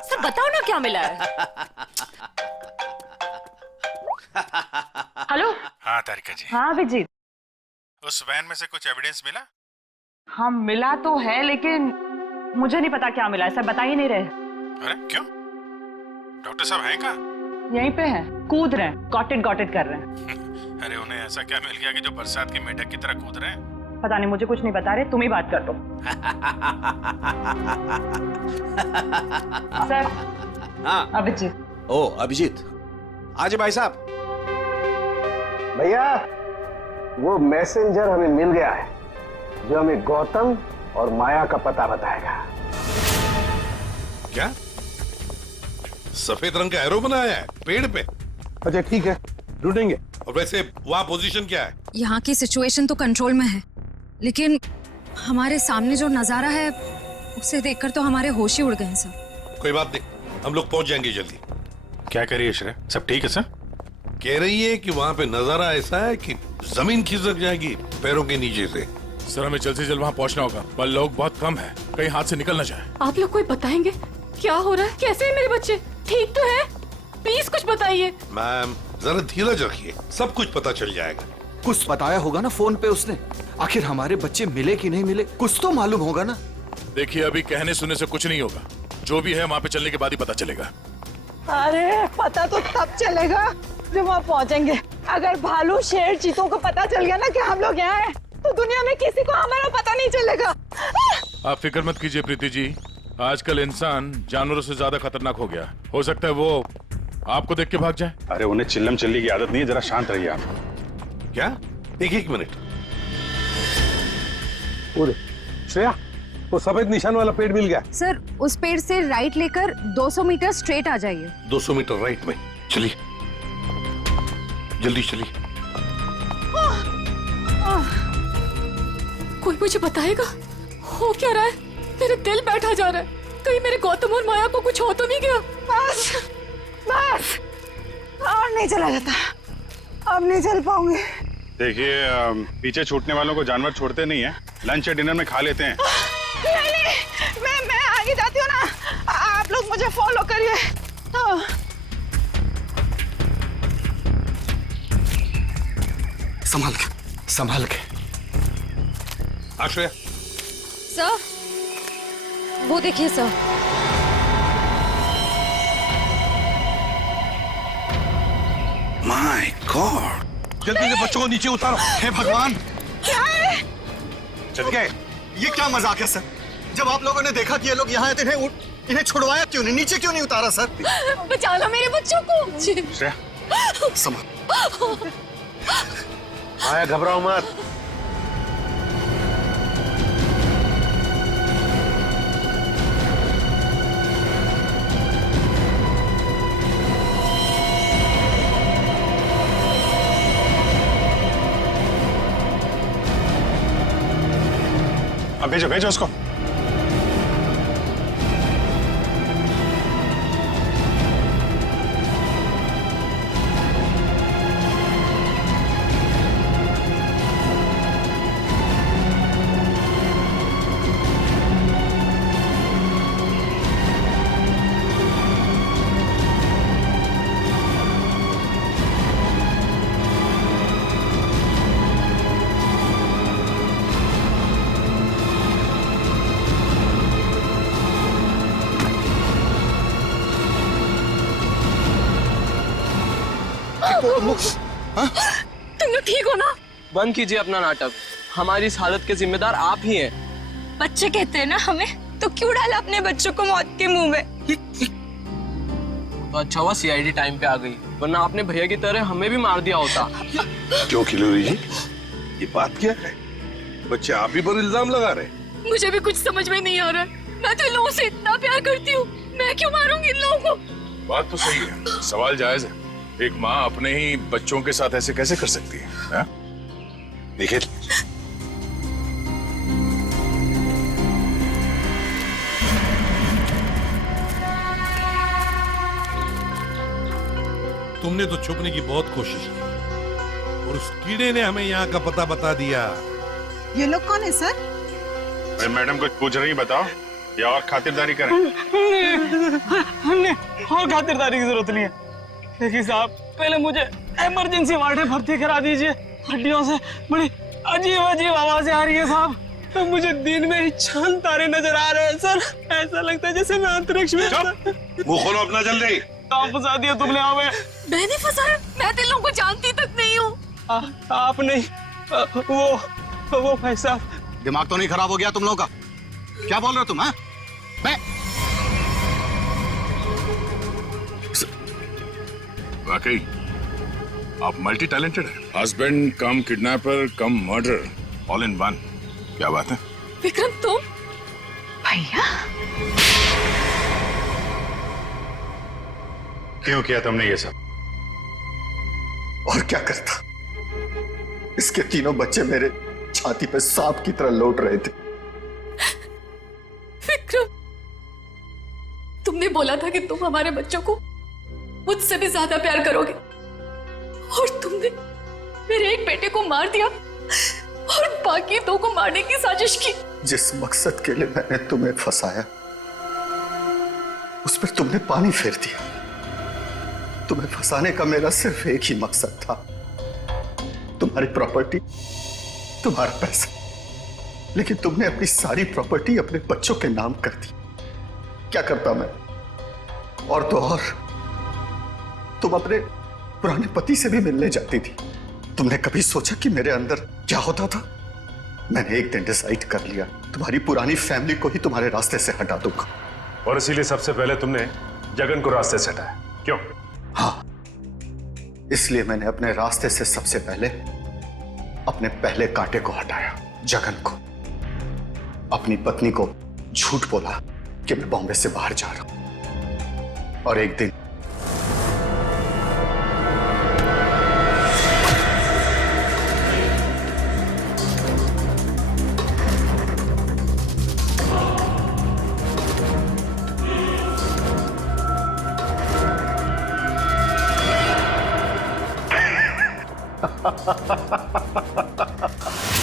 सर बताओ ना क्या मिला है। हेलो। हाँ तारिका जी। हाँ अभिजीत। उस वैन में से कुछ एविडेंस मिला? हाँ मिला तो है, लेकिन मुझे नहीं पता क्या मिला है। सर बता ही नहीं रहे। अरे क्यों? डॉक्टर साहब हैं कहाँ? यहीं पे है, कूद रहे हैं, गॉट इट कर रहे हैं। अरे उन्हें ऐसा क्या मिल गया कि जो बरसात की मेढक की तरह कूद रहे हैं? पता नहीं, मुझे कुछ नहीं बता रहे, तुम ही बात कर दो। सर। हाँ अभिजीत। ओ अभिजीत, आज भाई साहब। भैया, वो मैसेंजर हमें मिल गया है जो हमें गौतम और माया का पता बताएगा। क्या? सफेद रंग का एरो बनाया है पेड़ पे? अच्छा ठीक है, ढूंढेंगे। और वैसे वहां पोजीशन क्या है? यहाँ की सिचुएशन तो कंट्रोल में है, लेकिन हमारे सामने जो नजारा है उसे देखकर तो हमारे होश ही उड़ गए हैं सर। कोई बात नहीं, हम लोग पहुंच जाएंगे जल्दी। क्या कह रही है श्रेया? सब ठीक है सर? कह रही है कि वहां पे नजारा ऐसा है कि जमीन खिसक जाएगी पैरों के नीचे से। सर हमें जल्द से जल्द वहाँ पहुँचना होगा, पर लोग बहुत कम है, कहीं हाथ से निकल न जाए। आप लोग कोई बताएंगे क्या हो रहा है? कैसे है मेरे बच्चे? ठीक तो है? प्लीज कुछ बताइए। मैम जरा धीरज रखिए, सब कुछ पता चल जाएगा। कुछ बताया होगा ना फोन पे उसने। आखिर हमारे बच्चे मिले कि नहीं मिले, कुछ तो मालूम होगा ना। देखिए अभी कहने सुनने से कुछ नहीं होगा, जो भी है वहाँ पे चलने के बाद ही पता चलेगा। अरे पता तो तब चलेगा जब वहाँ पहुँचेंगे। अगर भालू शेर चीतों को पता चल गया ना कि हम लोग यहाँ हैं, तो दुनिया में किसी को हमारा पता नहीं चलेगा। आप फिक्र मत कीजिए प्रीति जी, आजकल इंसान जानवरों से ज्यादा खतरनाक हो गया। हो सकता है वो आपको देख के भाग जाए। अरे उन्हें चिल्लम चिल्ली की आदत नहीं है, जरा शांत रहिए आप। क्या? एक मिनट। श्रेया, वो सफेद निशान वाला पेड़ मिल गया। सर उस पेड़ से राइट लेकर 200 मीटर स्ट्रेट आ जाइए। 200 मीटर राइट में। चलिए जल्दी चलिए। कोई मुझे बताएगा हो क्या रहा है? मेरे दिल बैठा जा रहा है, कहीं मेरे गौतम और माया को कुछ हो तो नहीं गया? बस बस, और नहीं चला जाता, अब नहीं चल पाऊंगी। देखिए पीछे छूटने वालों को जानवर छोड़ते नहीं है, लंच या डिनर में खा लेते हैं। नहीं, मैं आगे जाती हूँ ना, आप लोग मुझे फॉलो करिए। संभाल के। आश्रय। सर वो देखिए सर। माय गॉड, जल्दी से बच्चों को नीचे उतारो। हे भगवान, क्या है? चल गए। ये क्या मजाक है सर? जब आप लोगों ने देखा कि ये लोग यहाँ आए थे, इन्हें छुड़वाया क्यों नहीं, नीचे क्यों नहीं उतारा सर? बचा लो मेरे बच्चों को। श्रेया, आया, घबराओ मत। अब भेजो भेजो उसको। बंद कीजिए अपना नाटक। हमारी इस हालत के जिम्मेदार आप ही हैं। बच्चे कहते हैं ना हमें, तो क्यों डाला अपने बच्चों को मौत के मुंह में? तो अच्छा हुआ सीआईडी टाइम पे आ गई, वरना आपने भैया की तरह हमें भी मार दिया होता। क्यों खिलोरी जी, ये बात क्या है? बच्चे आप ही पर इल्जाम लगा रहे? मुझे भी कुछ समझ में नहीं आ रहा है। मैं तो इन लोगों से इतना प्यार करती हूँ, मैं क्यों मारूंगी इन लोगों को? बात तो सही है, सवाल जायज है। एक माँ अपने ही बच्चों के साथ ऐसे कैसे कर सकती है? देखिए, तुमने तो छुपने की बहुत कोशिश की और उस कीड़े ने हमें यहाँ का पता बता दिया। ये लोग कौन है सर? मैडम कुछ पूछ रही, बताओ, या और खातिरदारी करें? हमने और खातिरदारी की जरूरत नहीं है, लेकिन साहब पहले मुझे इमरजेंसी वार्ड में भर्ती करा दीजिए। हड्डियों से बड़ी अजीब अजीब आवाजें आ रही है साहब। तो मुझे दिन में ही चांद तारे नजर आ रहे हैं सर, ऐसा लगता है जैसे मैं अंतरिक्ष में। मुंह खोलो अपना जल्दी। आप फंसा दिया तुमने हमें। मैंने फंसाया? मैं तो इन लोगों को जानती तक नहीं हूँ। आप नहीं, वो भाई साहब। दिमाग तो नहीं खराब हो गया तुम लोगों का? क्या बोल रहे हो तुम? हाँ, वाकई आप मल्टी टैलेंटेड हैं। Husband come kidnapper come murder, all in one. क्या बात है? विक्रम तुम? भैया क्यों किया तुमने ये सब? और क्या करता? इसके तीनों बच्चे मेरे छाती पे सांप की तरह लौट रहे थे। विक्रम, तुमने बोला था कि तुम हमारे बच्चों को मुझसे भी ज्यादा प्यार करोगे, और तुमने मेरे एक बेटे को मार दिया और बाकी दो को मारने की साजिश की। जिस मकसद के लिए मैंने तुम्हें फंसाया, उस पर तुमने पानी फेर दिया। तुम्हें फंसाने का मेरा सिर्फ एक ही मकसद था, तुम्हारी प्रॉपर्टी, तुम्हारा पैसा। लेकिन तुमने अपनी सारी प्रॉपर्टी अपने बच्चों के नाम कर दी। क्या करता मैं? और तो और तुम अपने पुराने पति से भी मिलने जाती थी। तुमने कभी सोचा कि मेरे अंदर क्या होता था? मैंने एक दिन डिसाइड कर लिया, तुम्हारी पुरानी फैमिली को ही तुम्हारे रास्ते से हटा दूंगा। और इसीलिए सबसे पहले तुमने जगन को रास्ते से हटाया, क्यों? हाँ, इसलिए मैंने अपने रास्ते से सबसे पहले अपने पहले कांटे को हटाया, जगन को। अपनी पत्नी को झूठ बोला कि मैं बॉम्बे से बाहर जा रहा हूं, और एक दिन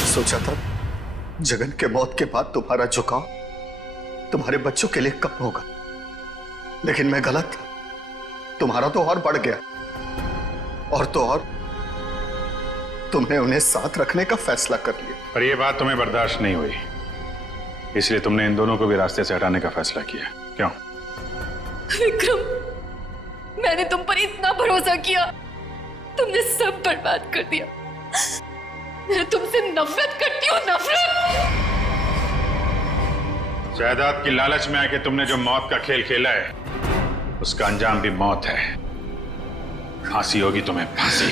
सोचा था जगन के मौत के बाद तुम्हारा झुकाव तुम्हारे बच्चों के लिए कम होगा, लेकिन मैं गलत था। तुम्हारा तो और बढ़ गया, और तो और तुमने उन्हें साथ रखने का फैसला कर लिया। पर यह बात तुम्हें बर्दाश्त नहीं हुई, इसलिए तुमने इन दोनों को भी रास्ते से हटाने का फैसला किया, क्यों? विक्रम, मैंने तुम पर इतना भरोसा किया, तुमने सब बर्बाद कर दिया। मैं तुमसे नफरत करती हूँ, नफरत। जायदाद की लालच में आके तुमने जो मौत का खेल खेला है, उसका अंजाम भी मौत है। फांसी होगी तुम्हें, फांसी।